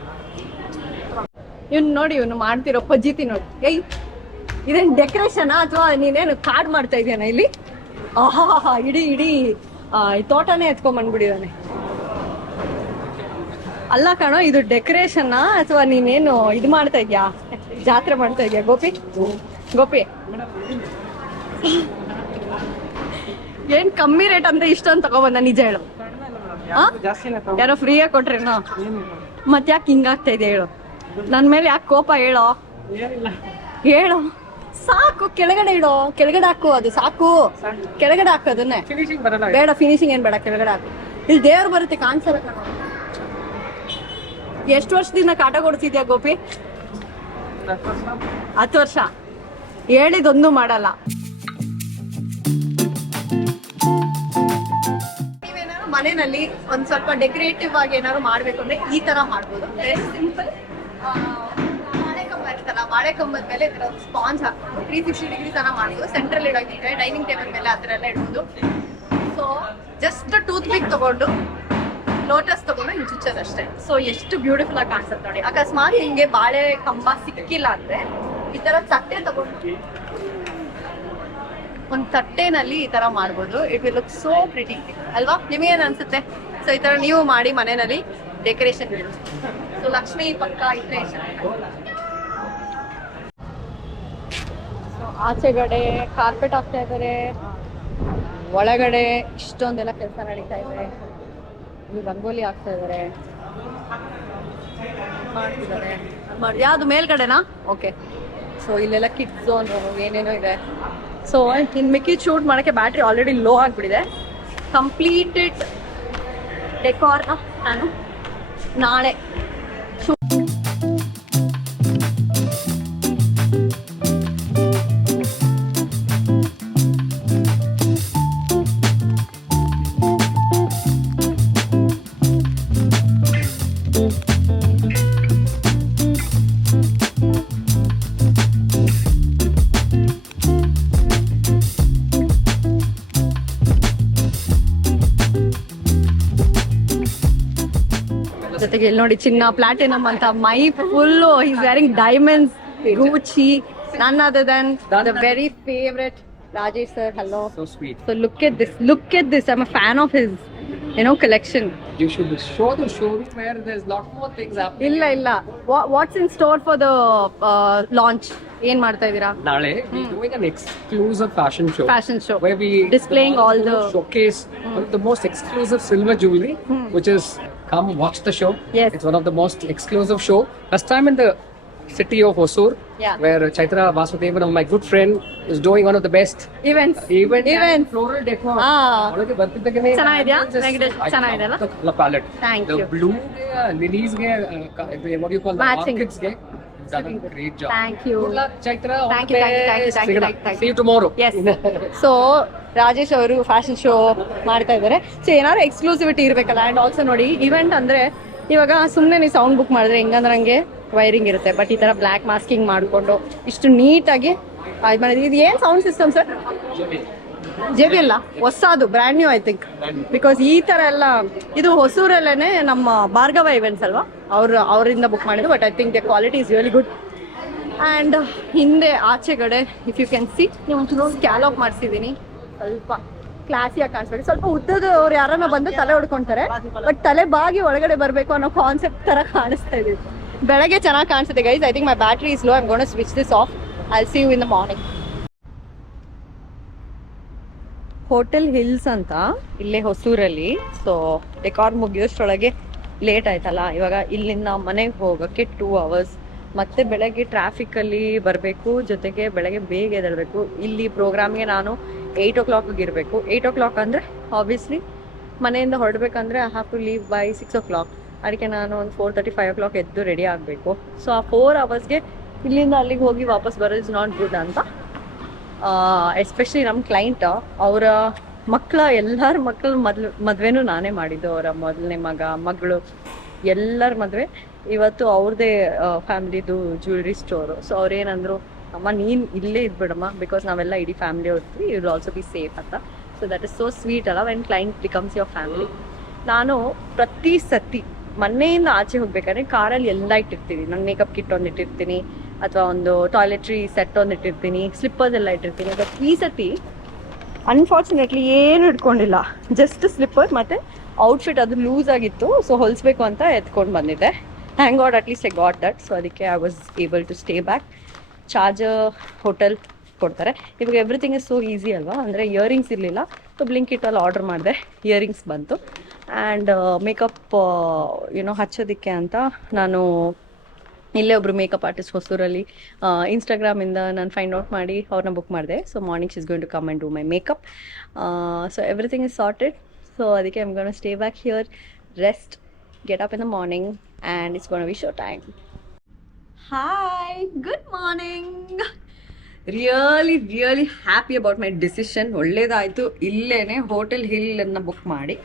ಇವ್ನು ನೋಡಿ, ಇವನು ಮಾಡ್ತಿರೋ ಪಜ್ಜಿತಿ ನೋಡಿ. ಏಯ್ ಇದೇನು ಡೆಕೋರೇಷನ್ ಅಥವಾ ನೀನೇನು ಕಾರ್ಡ್ ಮಾಡ್ತಾ ಇದೀಯನ ಇಲ್ಲಿ? ಆಹಾ ಇಡೀ ಈ ತೋಟನೇ ಎತ್ಕೊಂಡ್ ಬಂದ್ಬಿಟ್ಟಿದಾನೆ. ಅಲ್ಲ ಕಣೋ, ಇದು ಡೆಕೋರೇಷನ್ ಅಥವಾ ನೀನೇನು ಇದು ಮಾಡ್ತಾ ಇದ್ಯಾ, ಜಾತ್ರೆ ಮಾಡ್ತಾ ಇದ್ಯಾ? ಗೋಪಿ ಏನ್ ಕಮ್ಮಿ ರೇಟ್ ಅಂತ ಇಷ್ಟೊಂದು ತಗೊಬಂದ? ನಿಜ ಹೇಳು. ಯಾರೋ ಫ್ರೀಯಾಗಿ ಕೊಟ್ರೇನೋ? ಮತ್ ಯಾಕೆ ಹಿಂಗಾಗ್ತಾ ಇದೆ ಹೇಳು? ನನ್ ಮೇಲೆ ಯಾಕೆ ಕೋಪ ಹೇಳೋ? ಸಾಕು, ಕೆಳಗಡೆ ಇಡೋ. ಕೆಳಗಡೆ ಹಾಕು, ಅದು ಸಾಕು. ಕೆಳಗಡೆ ಹಾಕು ಅದನ್ನೇ. ಬೇಡ ಫಿನಿಶಿಂಗ್ ಏನ್ ಬೇಡ, ಕೆಳಗಡೆ ಹಾಕು. ಇಲ್ಲಿ ದೇವ್ರು ಬರುತ್ತೆ ಕಾಣಿಸಲ್ಲ. ಎಷ್ಟು ವರ್ಷದಿಂದ ಕಾಟ ಕೊಡ್ತಿದ್ಯಾ ಗೋಪಿ? 10 ವರ್ಷ. ಹೇಳಿದೊಂದು ಮಾಡಲ್ಲ. ನೀವೇನಾದ್ರು ಮನೆಯಲ್ಲಿ ಒಂದ್ ಸ್ವಲ್ಪ ಡೆಕೋರೇಟಿವ್ ಆಗಿ ಏನಾದ್ರು ಮಾಡ್ಬೇಕು ಅಂದ್ರೆ ಈ ತರ ಮಾಡ್ಬೋದು. Very simple. ಬಾಳೆ ಕಂಬದ ಮೇಲೆ ಸ್ಪಾಂಜ್ ಹಾಕ್ಬೋದು. 360 ಡಿಗ್ರಿ ತರ ಮಾಡ್ಬೋದು. ಸೆಂಟ್ರಲ್ ಇಡೋದಿದ್ರೆ ಡೈನಿಂಗ್ ಟೇಬಲ್ ಮೇಲೆ ಆ ಥರ ಎಲ್ಲ ಇಡ್ಬೋದು. ಸೊ ಜಸ್ಟ್ ಟೂತ್ ಪಿಕ್ ತಗೊಂಡು ಲೋಟಸ್ ತಗೊಂಡು ಹಿಂಗೆ ಚುಚ್ಚೋದಷ್ಟೇ. ಸೊ ಎಷ್ಟು ಬ್ಯೂಟಿಫುಲ್ ಆಗಿ ಕಾಣಿಸುತ್ತೆ ನೋಡಿ. ಅಕಸ್ಮಾತ್ ಹಿಂಗೆ ಬಾಳೆ ಕಂಬ ಸಿಕ್ಕಿಲ್ಲ ಅಂದ್ರೆ ಈ ತರ ತಟ್ಟೆ ತಗೊಂಡು ಒಂದು ತಟ್ಟೆನಲ್ಲಿ ಈ ತರ ಮಾಡ್ಬೋದು. It will look so pretty ಅಲ್ವಾ? ನಿಮಗೇನು ಅನ್ಸುತ್ತೆ? ಸೊ ಈ ತರ ನೀವು ಮಾಡಿ ಮನೆಯಲ್ಲಿ ಡೆಕೋರೇಷನ್. ಸೊ ಲಕ್ಷ್ಮಿ ಪಕ್ಕ ಇದ್ರೆ ಆಚೆಗಡೆ ಕಾರ್ಪೆಟ್ ಹಾಕ್ತಾ ಇದ್ದಾರೆ, ಒಳಗಡೆ ಇಷ್ಟೊಂದೆಲ್ಲ ಕೆಲಸ ನಡೀತಾ ಇದೆ. ರಂಗೋಲಿ ಹಾಕ್ತಾ ಇದ್ದಾರೆ, ಮಾಡ್ತಿದ್ದಾರೆ. ಯಾವ್ದು ಮೇಲ್ಗಡೆನಾ? ಓಕೆ. ಸೊ ಇಲ್ಲೆಲ್ಲ ಕಿಡ್ ಝೋನ್ ಏನೇನೋ ಇದೆ. ಸೊ ಇನ್ ಮಿಕ್ಕಿ ಶೂಟ್ ಮಾಡಕ್ಕೆ ಬ್ಯಾಟ್ರಿ ಆಲ್ರೆಡಿ ಲೋ ಆಗಿಬಿಟ್ಟಿದೆ. ಕಂಪ್ಲೀಟೆಡ್ ಡೆಕೋರ್ನ ನಾನು ನಾಳೆ ಜೊತೆಗೆ ಇಲ್ಲಿ ನೋಡಿ ಚಿನ್ನ ಪ್ಲಾಟಿನಮ್ ಅಂತ ಮೈ full is wearing diamonds Gucci, none other than the very favorite Rajesh sir. Hello. So sweet. So look at this. I'm a fan of his collection. You should show the showroom where there's lot more things happening. illa what's in store for the launch? ಏನ್ ಮಾಡ್ತಾ ಇದೀರಾ? Nale, we're doing an exclusive fashion show where we displaying all the showcase one of the most exclusive silver jewelry, which is come watch the show. Yes. It's one of the most exclusive show. First time in the city of Hosur, Yeah. where Chaitra Vasudevan, my good friend, is doing one of the best Events. event Events. floral decor. Ah. ಒಳಗೆ ಬರ್ತಿದ್ದಾಗನೇ ಚೆನ್ನಾಗಿದ್ಯಾ? just- Venkಟೇಶ್, ಚೆನ್ನಾಗಿದೆಯಲ್ಲ? The palette. Thank The you. blue lilies ಗೆ what do you call the Matching. orchids ಗೆ done a great job. Thank you. Good luck, Chaitra. All Thank the you, thank you, thank you, best. thank you, ಸಿಗೋಣ. thank you. See you tomorrow. Yes so Rajesh ಅವರು fashion show ಮಾಡ್ತಾ ಇದ್ದಾರೆ. So ಏನಾದ್ರು exclusivity ಇರಬೇಕಲ್ಲ. And also ನೋಡಿ event ಅಂದರೆ ಇವಾಗ ಸುಮ್ಮನೆ ನೀವು ಸೌಂಡ್ ಬುಕ್ ಮಾಡಿದ್ರೆ ಹೆಂಗಂದ್ರೆ ಹಂಗೆ ವೈರಿಂಗ್ ಇರುತ್ತೆ. ಬಟ್ ಈ ಥರ ಬ್ಲ್ಯಾಕ್ ಮಾಸ್ಕಿಂಗ್ ಮಾಡಿಕೊಂಡು ಇಷ್ಟು ನೀಟಾಗಿ ಇದು ಮಾಡಿದ್ವಿ. ಇದು ಏನು sound system sir? J B ಅಲ್ಲ, ಹೊಸದು brand knew I think. Because ಈ ಥರ ಎಲ್ಲ ಇದು ಹೊಸೂರಲ್ಲೇ ನಮ್ಮ ಭಾರ್ಗವ ಇವೆಂಟ್ಸ್ ಅಲ್ವಾ, ಅವರಿಂದ ಬುಕ್ ಮಾಡಿದ್ದು. But I think the quality is really good. And ಹಿಂದೆ ಆಚೆಗಡೆ ಇಫ್ ಯು ಕ್ಯಾನ್ ಸಿ, ನೀವು ಒಂಚೂರು ಸ್ಕ್ಯಾಲಪ್ ಮಾಡಿಸಿದ್ದೀನಿ. ಸ್ವಲ್ಪ ಕ್ಲಾಸಿಯಾಗಿ ಕಾಣಿಸ್ಬೇಕು. ಸ್ವಲ್ಪ ಉದ್ದದ ಅವ್ರು ಯಾರನ್ನ ಬಂದು ತಲೆ ಹೊಡ್ಕೊಳ್ತಾರೆ, ಬಟ್ ತಲೆ ಬಾಗಿ ಒಳಗಡೆ ಬರಬೇಕು ಅನ್ನೋ ಕಾನ್ಸೆಪ್ಟ್ ಥರ ಕಾಣಿಸ್ತಾ ಇದೆ. ಬೆಳಗ್ಗೆ ಚೆನ್ನಾಗಿ ಕಾಣಿಸುತ್ತೆ guys. I think my battery is low. I am gonna switch this off. I see you in the morning. Hotel hills ಅಂತ ಇಲ್ಲೇ ಹೊಸೂರಲ್ಲಿ. ಸೊ ಡೆಕಾರ್ ಮುಗಿಯೋಷ್ಟರೊಳಗೆ ಲೇಟ್ ಆಯ್ತಲ್ಲ. ಇವಾಗ ಇಲ್ಲಿಂದ ಮನೆಗೆ ಹೋಗೋಕ್ಕೆ 2 hours. ಮತ್ತೆ ಬೆಳಗ್ಗೆ ಟ್ರಾಫಿಕಲ್ಲಿ ಬರಬೇಕು, ಜೊತೆಗೆ ಬೆಳಗ್ಗೆ ಬೇಗ ಎದ್ದೇಳಬೇಕು. ಇಲ್ಲಿ ಪ್ರೋಗ್ರಾಮ್ಗೆ ನಾನು 8 o'clock ಇರಬೇಕು. 8 o'clock ಅಂದರೆ ಆಬ್ವಿಯಸ್ಲಿ ಮನೆಯಿಂದ ಹೊರಡಬೇಕಂದ್ರೆ I have to leave by 6 o'clock. ಅದಕ್ಕೆ ನಾನು ಒಂದು 4:30-5 o'clock ಎದ್ದು ರೆಡಿ ಆಗಬೇಕು. ಸೊ ಆ 4 hours ಇಲ್ಲಿಂದ ಅಲ್ಲಿಗೆ ಹೋಗಿ ವಾಪಸ್ ಬರೋದು ಇಸ್ ನಾಟ್ ಗುಡ್ ಅಂತ. ಎಸ್ಪೆಷಲಿ ನಮ್ಮ ಕ್ಲೈಂಟ್, ಅವರ ಎಲ್ಲರ ಮಕ್ಕಳ ಮದುವೆನೂ ನಾನೇ ಮಾಡಿದ್ದು. ಅವರ ಮೊದಲನೇ ಮಗಳು ಎಲ್ಲರ ಮದುವೆ ಇವತ್ತು ಅವ್ರದ್ದೇ ಫ್ಯಾಮಿಲಿದು ಜ್ಯುವೆಲ್ರಿ ಸ್ಟೋರು. ಸೊ ಅವ್ರೇನಂದ್ರು, ಅಮ್ಮ ನೀನು ಇಲ್ಲೇ ಇದ್ಬಿಡಮ್ಮ, ಬಿಕಾಸ್ ನಾವೆಲ್ಲ ಇಡೀ ಫ್ಯಾಮಿಲಿ ಹೋಗ್ತೀವಿ, you will also be safe ಅಂತ. So that is so sweet ಅಲ್ಲ when client becomes your family. ನಾನು ಪ್ರತಿ ಸತಿ ಮನೆಯಿಂದ ಆಚೆ ಹೋಗ್ಬೇಕಾದ್ರೆ ಕಾರಲ್ಲಿ ಎಲ್ಲ ಇಟ್ಟಿರ್ತೀನಿ. ನನ್ನ ಮೇಕಪ್ ಕಿಟ್ ಒಂದು ಇಟ್ಟಿರ್ತೀನಿ, ಅಥವಾ ಒಂದು ಟಾಯ್ಲೆಟ್ರಿ ಸೆಟ್ ಒಂದು ಇಟ್ಟಿರ್ತೀನಿ, ಸ್ಲಿಪ್ಪರ್ಸ್ ಎಲ್ಲ ಇಟ್ಟಿರ್ತೀನಿ. ಬಟ್ ಈ ಸತಿ ಅನ್ಫಾರ್ಚುನೇಟ್ಲಿ ಏನು ಇಟ್ಕೊಂಡಿಲ್ಲ, ಜಸ್ಟ್ ಸ್ಲಿಪ್ಪರ್ ಮತ್ತು ಔಟ್ಫಿಟ್. ಅದು ಲೂಸ್ ಆಗಿತ್ತು, ಸೊ ಹೊಲಿಸ್ಬೇಕು ಅಂತ ಎತ್ಕೊಂಡು ಬಂದಿದ್ದೆ. Thank god at least I got that. So ಅದಕ್ಕೆ I was able to stay back. Charger hotel ಕೊಡ್ತಾರೆ. ಇವಾಗ ಎವ್ರಿಥಿಂಗ್ ಇಸ್ ಸೋ ಈಸಿ ಅಲ್ವಾ. ಅಂದರೆ ಇಯರಿಂಗ್ಸ್ ಇರಲಿಲ್ಲ, ಸೊ ಬ್ಲಿಂಕಿಟಲ್ಲಿ ಆರ್ಡರ್ ಮಾಡಿದೆ, ಇಯರಿಂಗ್ಸ್ ಬಂತು. ಆ್ಯಂಡ್ ಮೇಕಪ್ ಹಚ್ಚೋದಕ್ಕೆ ಅಂತ ನಾನು ಇಲ್ಲೇ ಒಬ್ಬರು ಮೇಕಪ್ ಆರ್ಟಿಸ್ಟ್ ಹೊಸೂರಲ್ಲಿ ಇನ್ಸ್ಟಾಗ್ರಾಮಿಂದ ನಾನು ಫೈಂಡ್ ಔಟ್ ಮಾಡಿ ಅವ್ರನ್ನ ಬುಕ್ ಮಾಡಿದೆ. So morning she is going to come and do my makeup. So everything is sorted. So ಅದಕ್ಕೆ I am gonna stay back here, rest, get up in the morning, and it's going to be show time. Hi, good morning. Really happy about my decision. ಒಳ್ಳೇದಾಯಿತು. ಇಲ್ಲೇನೆ hotel hill ಅನ್ನ book ಮಾಡಿ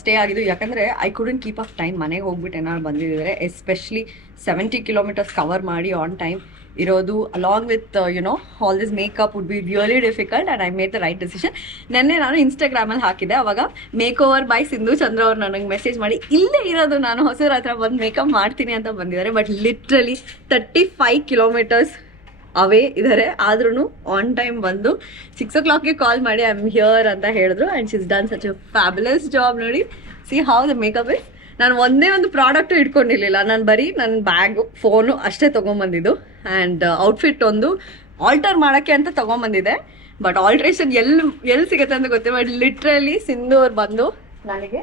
stay ಆಗಿದ್ದು. ಯಾಕಂದರೆ I couldn't keep of time. ಮನೆಗೆ ಹೋಗ್ಬಿಟ್ಟು ಏನಾದ್ರು ಬಂದಿದ್ದರೆ, ಎಸ್ಪೆಷಲಿ 70 kilometers ಕವರ್ ಮಾಡಿ ಆನ್ ಟೈಮ್ ಇರೋದು, along with all this makeup would be really difficult. And I made the right decision. ನೆನ್ನೆ ನಾನು ಇನ್ಸ್ಟಾಗ್ರಾಮಲ್ಲಿ ಹಾಕಿದ್ದೆ, ಅವಾಗ makeover by Sindhu Chandra ಅವ್ರು ನನಗೆ ಮೆಸೇಜ್ ಮಾಡಿ, ಇಲ್ಲೇ ಇರೋದು ನಾನು ಹೊಸೂರ ಹತ್ರ ಬಂದು ಮೇಕಪ್ ಮಾಡ್ತೀನಿ ಅಂತ ಬಂದಿದ್ದಾರೆ. ಬಟ್ ಲಿಟ್ರಲಿ 35 kilometers ಅವೇ ಇದ್ದಾರೆ. ಆದ್ರೂ ಆನ್ ಟೈಮ್ ಬಂದು 6 o'clockಗೆ ಕಾಲ್ ಮಾಡಿ ಐ ಆಮ್ ಹಿಯರ್ ಅಂತ ಹೇಳಿದ್ರು. And she is done such a fabulous job. ನೋಡಿ, see how the makeup is. ನಾನು ಒಂದೇ ಒಂದು ಪ್ರಾಡಕ್ಟು ಇಟ್ಕೊಂಡಿರಲಿಲ್ಲ. ನಾನು ಬರೀ ನನ್ನ ಬ್ಯಾಗು, ಫೋನು ಅಷ್ಟೇ ತೊಗೊಂಬಂದಿದ್ದು. ಆ್ಯಂಡ್ ಔಟ್ಫಿಟ್ ಒಂದು ಆಲ್ಟರ್ ಮಾಡೋಕ್ಕೆ ಅಂತ ತೊಗೊಂಬಂದಿದ್ದೆ. ಬಟ್ ಆಲ್ಟ್ರೇಷನ್ ಎಲ್ಲಿ ಸಿಗುತ್ತೆ ಅಂತ ಗೊತ್ತಿಲ್ಲ. ಬಟ್ ಲಿಟ್ರಲಿ ಸಿಂಧು ಅವ್ರು ಬಂದು ನನಗೆ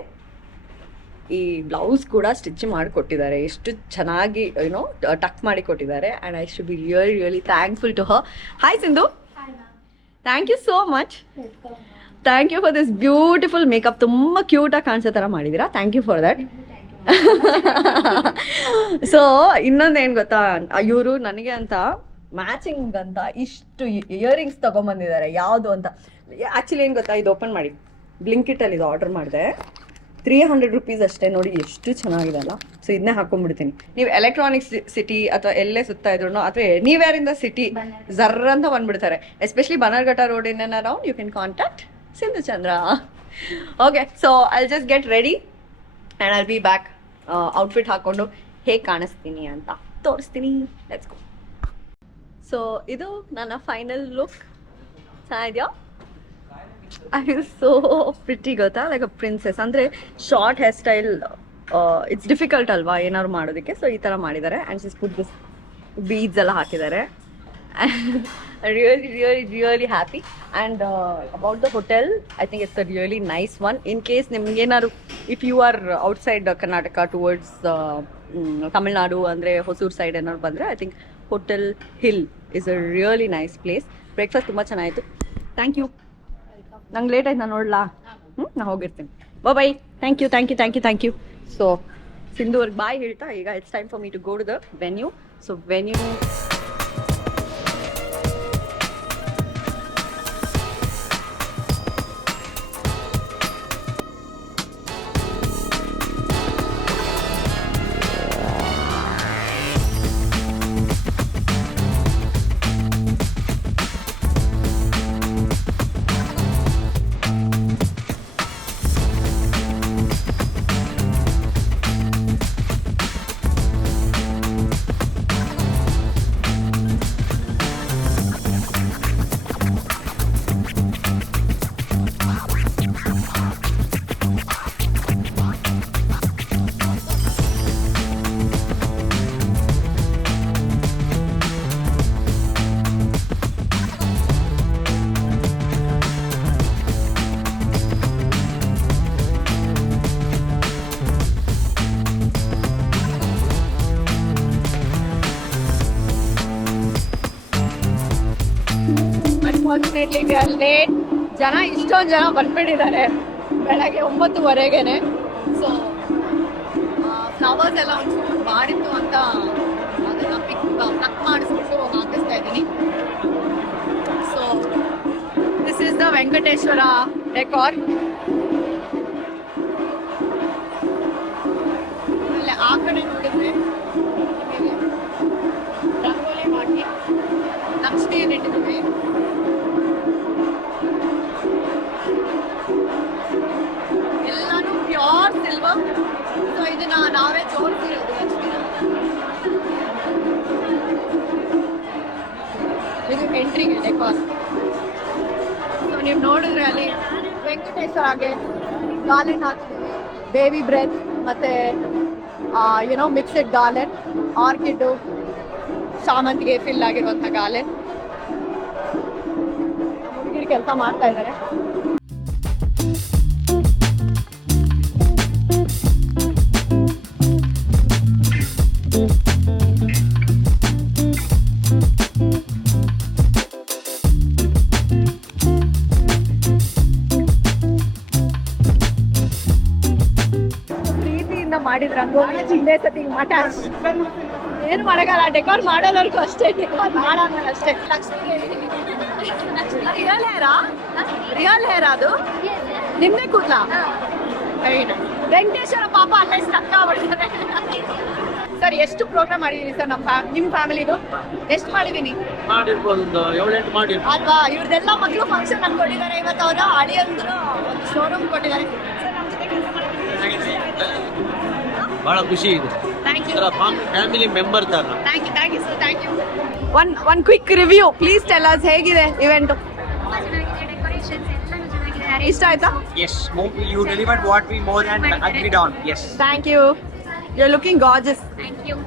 ಈ ಬ್ಲೌಸ್ ಕೂಡ ಸ್ಟಿಚ್ ಮಾಡಿ ಕೊಟ್ಟಿದ್ದಾರೆ. ಎಷ್ಟು ಚೆನ್ನಾಗಿ ಟಕ್ ಮಾಡಿ ಕೊಟ್ಟಿದ್ದಾರೆ. And I should be really thankful to her. Hi Sindhu, thank you so much. Thank you for this beautiful makeup. ತುಂಬ ಕ್ಯೂಟಾಗಿ ಕಾಣಿಸೋ ಥರ ಮಾಡಿದ್ದೀರಾ. Thank you for that. So ಇನ್ನೊಂದೇನು ಗೊತ್ತಾ, ಇವರು ನನಗೆ ಅಂತ ಮ್ಯಾಚಿಂಗ್ ಅಂತ ಇಷ್ಟು ಇಯರಿಂಗ್ಸ್ ತೊಗೊಂಬಂದಿದ್ದಾರೆ. ಯಾವುದು ಅಂತ ಆ್ಯಕ್ಚುಲಿ ಏನು ಗೊತ್ತಾ, ಇದು ಓಪನ್ ಮಾಡಿ ಬ್ಲಿಂಕಿಟಲ್ಲಿ ಇದು ಆರ್ಡರ್ ಮಾಡಿದೆ. 300 rupees ಅಷ್ಟೇ. ನೋಡಿ ಎಷ್ಟು ಚೆನ್ನಾಗಿದೆ ಅಲ್ಲ. ಸೊ ಇದನ್ನೇ ಹಾಕೊಂಡ್ಬಿಡ್ತೀನಿ. ನೀವು ಎಲೆಕ್ಟ್ರಾನಿಕ್ಸ್ ಸಿಟಿ ಅಥವಾ ಎಲ್ಲೇ ಸುತ್ತಾ ಇದ್ರು, ಅಥವಾ ನೀವ್ಯಾರಿಂದ ಸಿಟಿ ಜರ್ರ ಅಂತ ಬಂದ್ಬಿಡ್ತಾರೆ. Especially Bannerghatta road in and around, you can contact Sindhu Chandra. Okay, so I'll just get ready and I'll be back. Outfit ಹಾಕ್ಕೊಂಡು ಹೇಗೆ ಕಾಣಿಸ್ತೀನಿ ಅಂತ ತೋರಿಸ್ತೀನಿ. Let's go. ಸೊ ಇದು ನನ್ನ ಫೈನಲ್ ಲುಕ್. ಚೆನ್ನಾಗಿದೆಯಾ? ಐ ವಿಲ್ ಸೋ ಪ್ರಿಟಿ, ಗೊತ್ತಾ, ಲೈಕ್ ಅ ಪ್ರಿನ್ಸೆಸ್. ಅಂದರೆ short hair style it's difficult ಅಲ್ವಾ ಏನಾದ್ರು ಮಾಡೋದಕ್ಕೆ. ಸೊ ಈ ಥರ ಮಾಡಿದ್ದಾರೆ. ಆ್ಯಂಡ್ ಶಿಸ್ ಪುಟ್ ದಿಸ್ ಬೀಡ್ಸ್ ಎಲ್ಲ ಹಾಕಿದ್ದಾರೆ. really happy. And about the hotel, I think it's a really nice one. In case nimgenaru, if you are outside Karnataka towards Tamil Nadu andre Hosur side ಏನಾದ್ರು ಬಂದ್ರೆ, I think Hotel Hill is a really nice place. Breakfast ತುಂಬಾ ಚೆನ್ನಾಗಿತ್ತು. Thank you. ನಂಗೆ late ಆಯ್ತು, ನಾನು ನೋಡ್ಲಾ? ನಾ ಹೋಗಿರ್ತೀನಿ. Bye. Thank you. So Sindhu ಅವ್ರಿಗೆ ಬಾಯ್ ಹೇಳ್ತಾ ಈಗ it's time for me to go to the venue. So venue unfortunately we are late. ಇಷ್ಟೊಂದು ಜನ ಬಂದ್ಬಿಟ್ಟಿದ್ದಾರೆ ಬೆಳಗ್ಗೆ 9:30ಗೆನೆ. ಸೊ ಫ್ಲವರ್ಸ್ ಎಲ್ಲ ಒಂಚೂರು ಮಾಡಿತ್ತು ಅಂತ ಅದನ್ನ ಪ್ಲಕ್ ಮಾಡಿಸ್ಬಿಟ್ಟು ಹಾಕಿಸ್ತಾ ಇದ್ದೀನಿ. So this is the Venkateshwara decor. ಆಮೇಲೆ ಆ ಕಡೆ ನೋಡಿದ್ರೆ ರಂಗೋಲಿ ಮಾಡಿ ಲಕ್ಷ್ಮಿಯನ್ನು ಇಟ್ಟಿದ್ದೀವಿ. ಎಲ್ಲಾನು ಪ್ಯೂರ್ ಸಿಲ್ವರ್. ಸೊ ಇದನ್ನ ನಾವೇ ಜೋಡಿಸಿರೋದು ಲಕ್ಷ್ಮಿನ. ಇದು ಎಂಟ್ರಿಗೆ ಡೆಕಾರ್. ಸೊ ನೀವು ನೋಡಿದ್ರೆ ಅಲ್ಲಿ ವೆಂಕಟೇಶ್ವರಗೆ ಗಾರ್ಲೆಂಡ್ ಹಾಕಿದ್ದೀವಿ. ಬೇಬಿ ಬ್ರೆತ್ ಮತ್ತೆ ಮಿಕ್ಸೆಡ್ ಗಾರ್ಲೆಂಡ್, ಆರ್ಕಿಡ್, ಶಾಮಂತಿಗೆ ಫಿಲ್ ಆಗಿರುವಂಥ ಗಾರ್ಲೆಂಡ್. ಹುಡುಗಿರು ಕೆಲಸ ಮಾಡ್ತಾ ಇದ್ದಾರೆ. ಪ್ರೀತಿಯಿಂದ ಮಾಡಿದ ರಂಗೋಲಿ ಚಿಂದೆ ಸತಿ ಮಠ ಏನು ಮಾಡಗಲ್ಲ. ಡೆಕೋರ್ ಮಾಡೋದವರೆಗೂ ಅಷ್ಟೇ, ಡೆಕೋರ್ ಮಾಡೋಣ ಅಷ್ಟೇ. ರಿಯಲ್ ಹೇರ್ ಅದು ನಿಮ್ದೇ ಕೂದ್ಲಾ? ವೆಂಕಟೇಶ್ವರ ಪಾಪ ಅಲ್ಲೇ ಸ್ಟಕ್ ಆಗ್ಬಿಡ್ತಾರೆ. ಸರ್ ಎಷ್ಟು ಪ್ರೋಗ್ರಾಮ್ ಮಾಡಿದೀನಿ ಸರ್ ನಿಮ್ಮ ಫ್ಯಾಮಿಲಿದು? ಎಷ್ಟು ಮಾಡಿದೀನಿ ಅಲ್ವಾ? ಇವ್ರದೆಲ್ಲ ಮಕ್ಕಳು ಫಂಕ್ಷನ್ ನಮ್ಗೆ ಕೊಟ್ಟಿದ್ದಾರೆ. ಇವತ್ತು ಅವರು ಅಳಿಯಂದ್ರು ಒಂದು ಶೋರೂಮ್ ಕೊಟ್ಟಿದ್ದಾರೆ. ಬಹಳ ಖುಷಿ ಇದೆ. Thank you. ಫ್ಯಾಮಿಲಿ ಮೆಂಬರ್ ತರ. Thank you sir, thank you. One quick review please tell us, ಹೇಗಿದೆ ಇವೆಂಟ್? ಇಷ್ಟ ಆಯ್ತಾ? Yes, you delivered what we more than agreed on. Yes. Thank you. You're looking gorgeous. Thank you.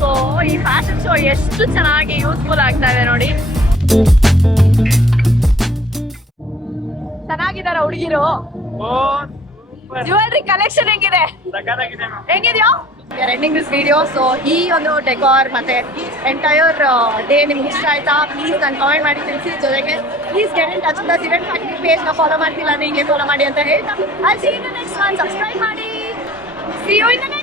So ಈ fashion show ಎಷ್ಟು ಚೆನ್ನಾಗಿ useful ಆಗ್ತಾ ಇದೆ ನೋಡಿ. ಚೆನ್ನಾಗಿದಾರ ಹುಡುಗಿರು. ಜ್ಯುವೆಲ್ರಿ ಕಲೆಕ್ಷನ್ ಹೆಂಗಿದೆ? ಹೆಂಗಿದ್ಯಾ? Ending this video. ಸೊ ಈ ಒಂದು ಡೆಕಾರ್ ಮತ್ತೆ ಎಂಟೈರ್ ಡೇ ನಿಮ್ಗೆ ಇಷ್ಟ ಆಯ್ತಾ? ಪ್ಲೀಸ್ ನಾನು ಕಾಮೆಂಟ್ ಮಾಡಿ ತಿಳಿಸಿ. ಜೊತೆಗೆ please get in touch with event factory page ನ ಫಾಲೋ ಮಾಡ್ತಿಲ್ಲ ಅಂದ್ರೆ ಹಿಂಗೆ ಫಾಲೋ ಮಾಡಿ ಅಂತ ಹೇಳ್ತಾ, I'll see you in the next one. Subscribe ಮಾಡಿ. See you in the next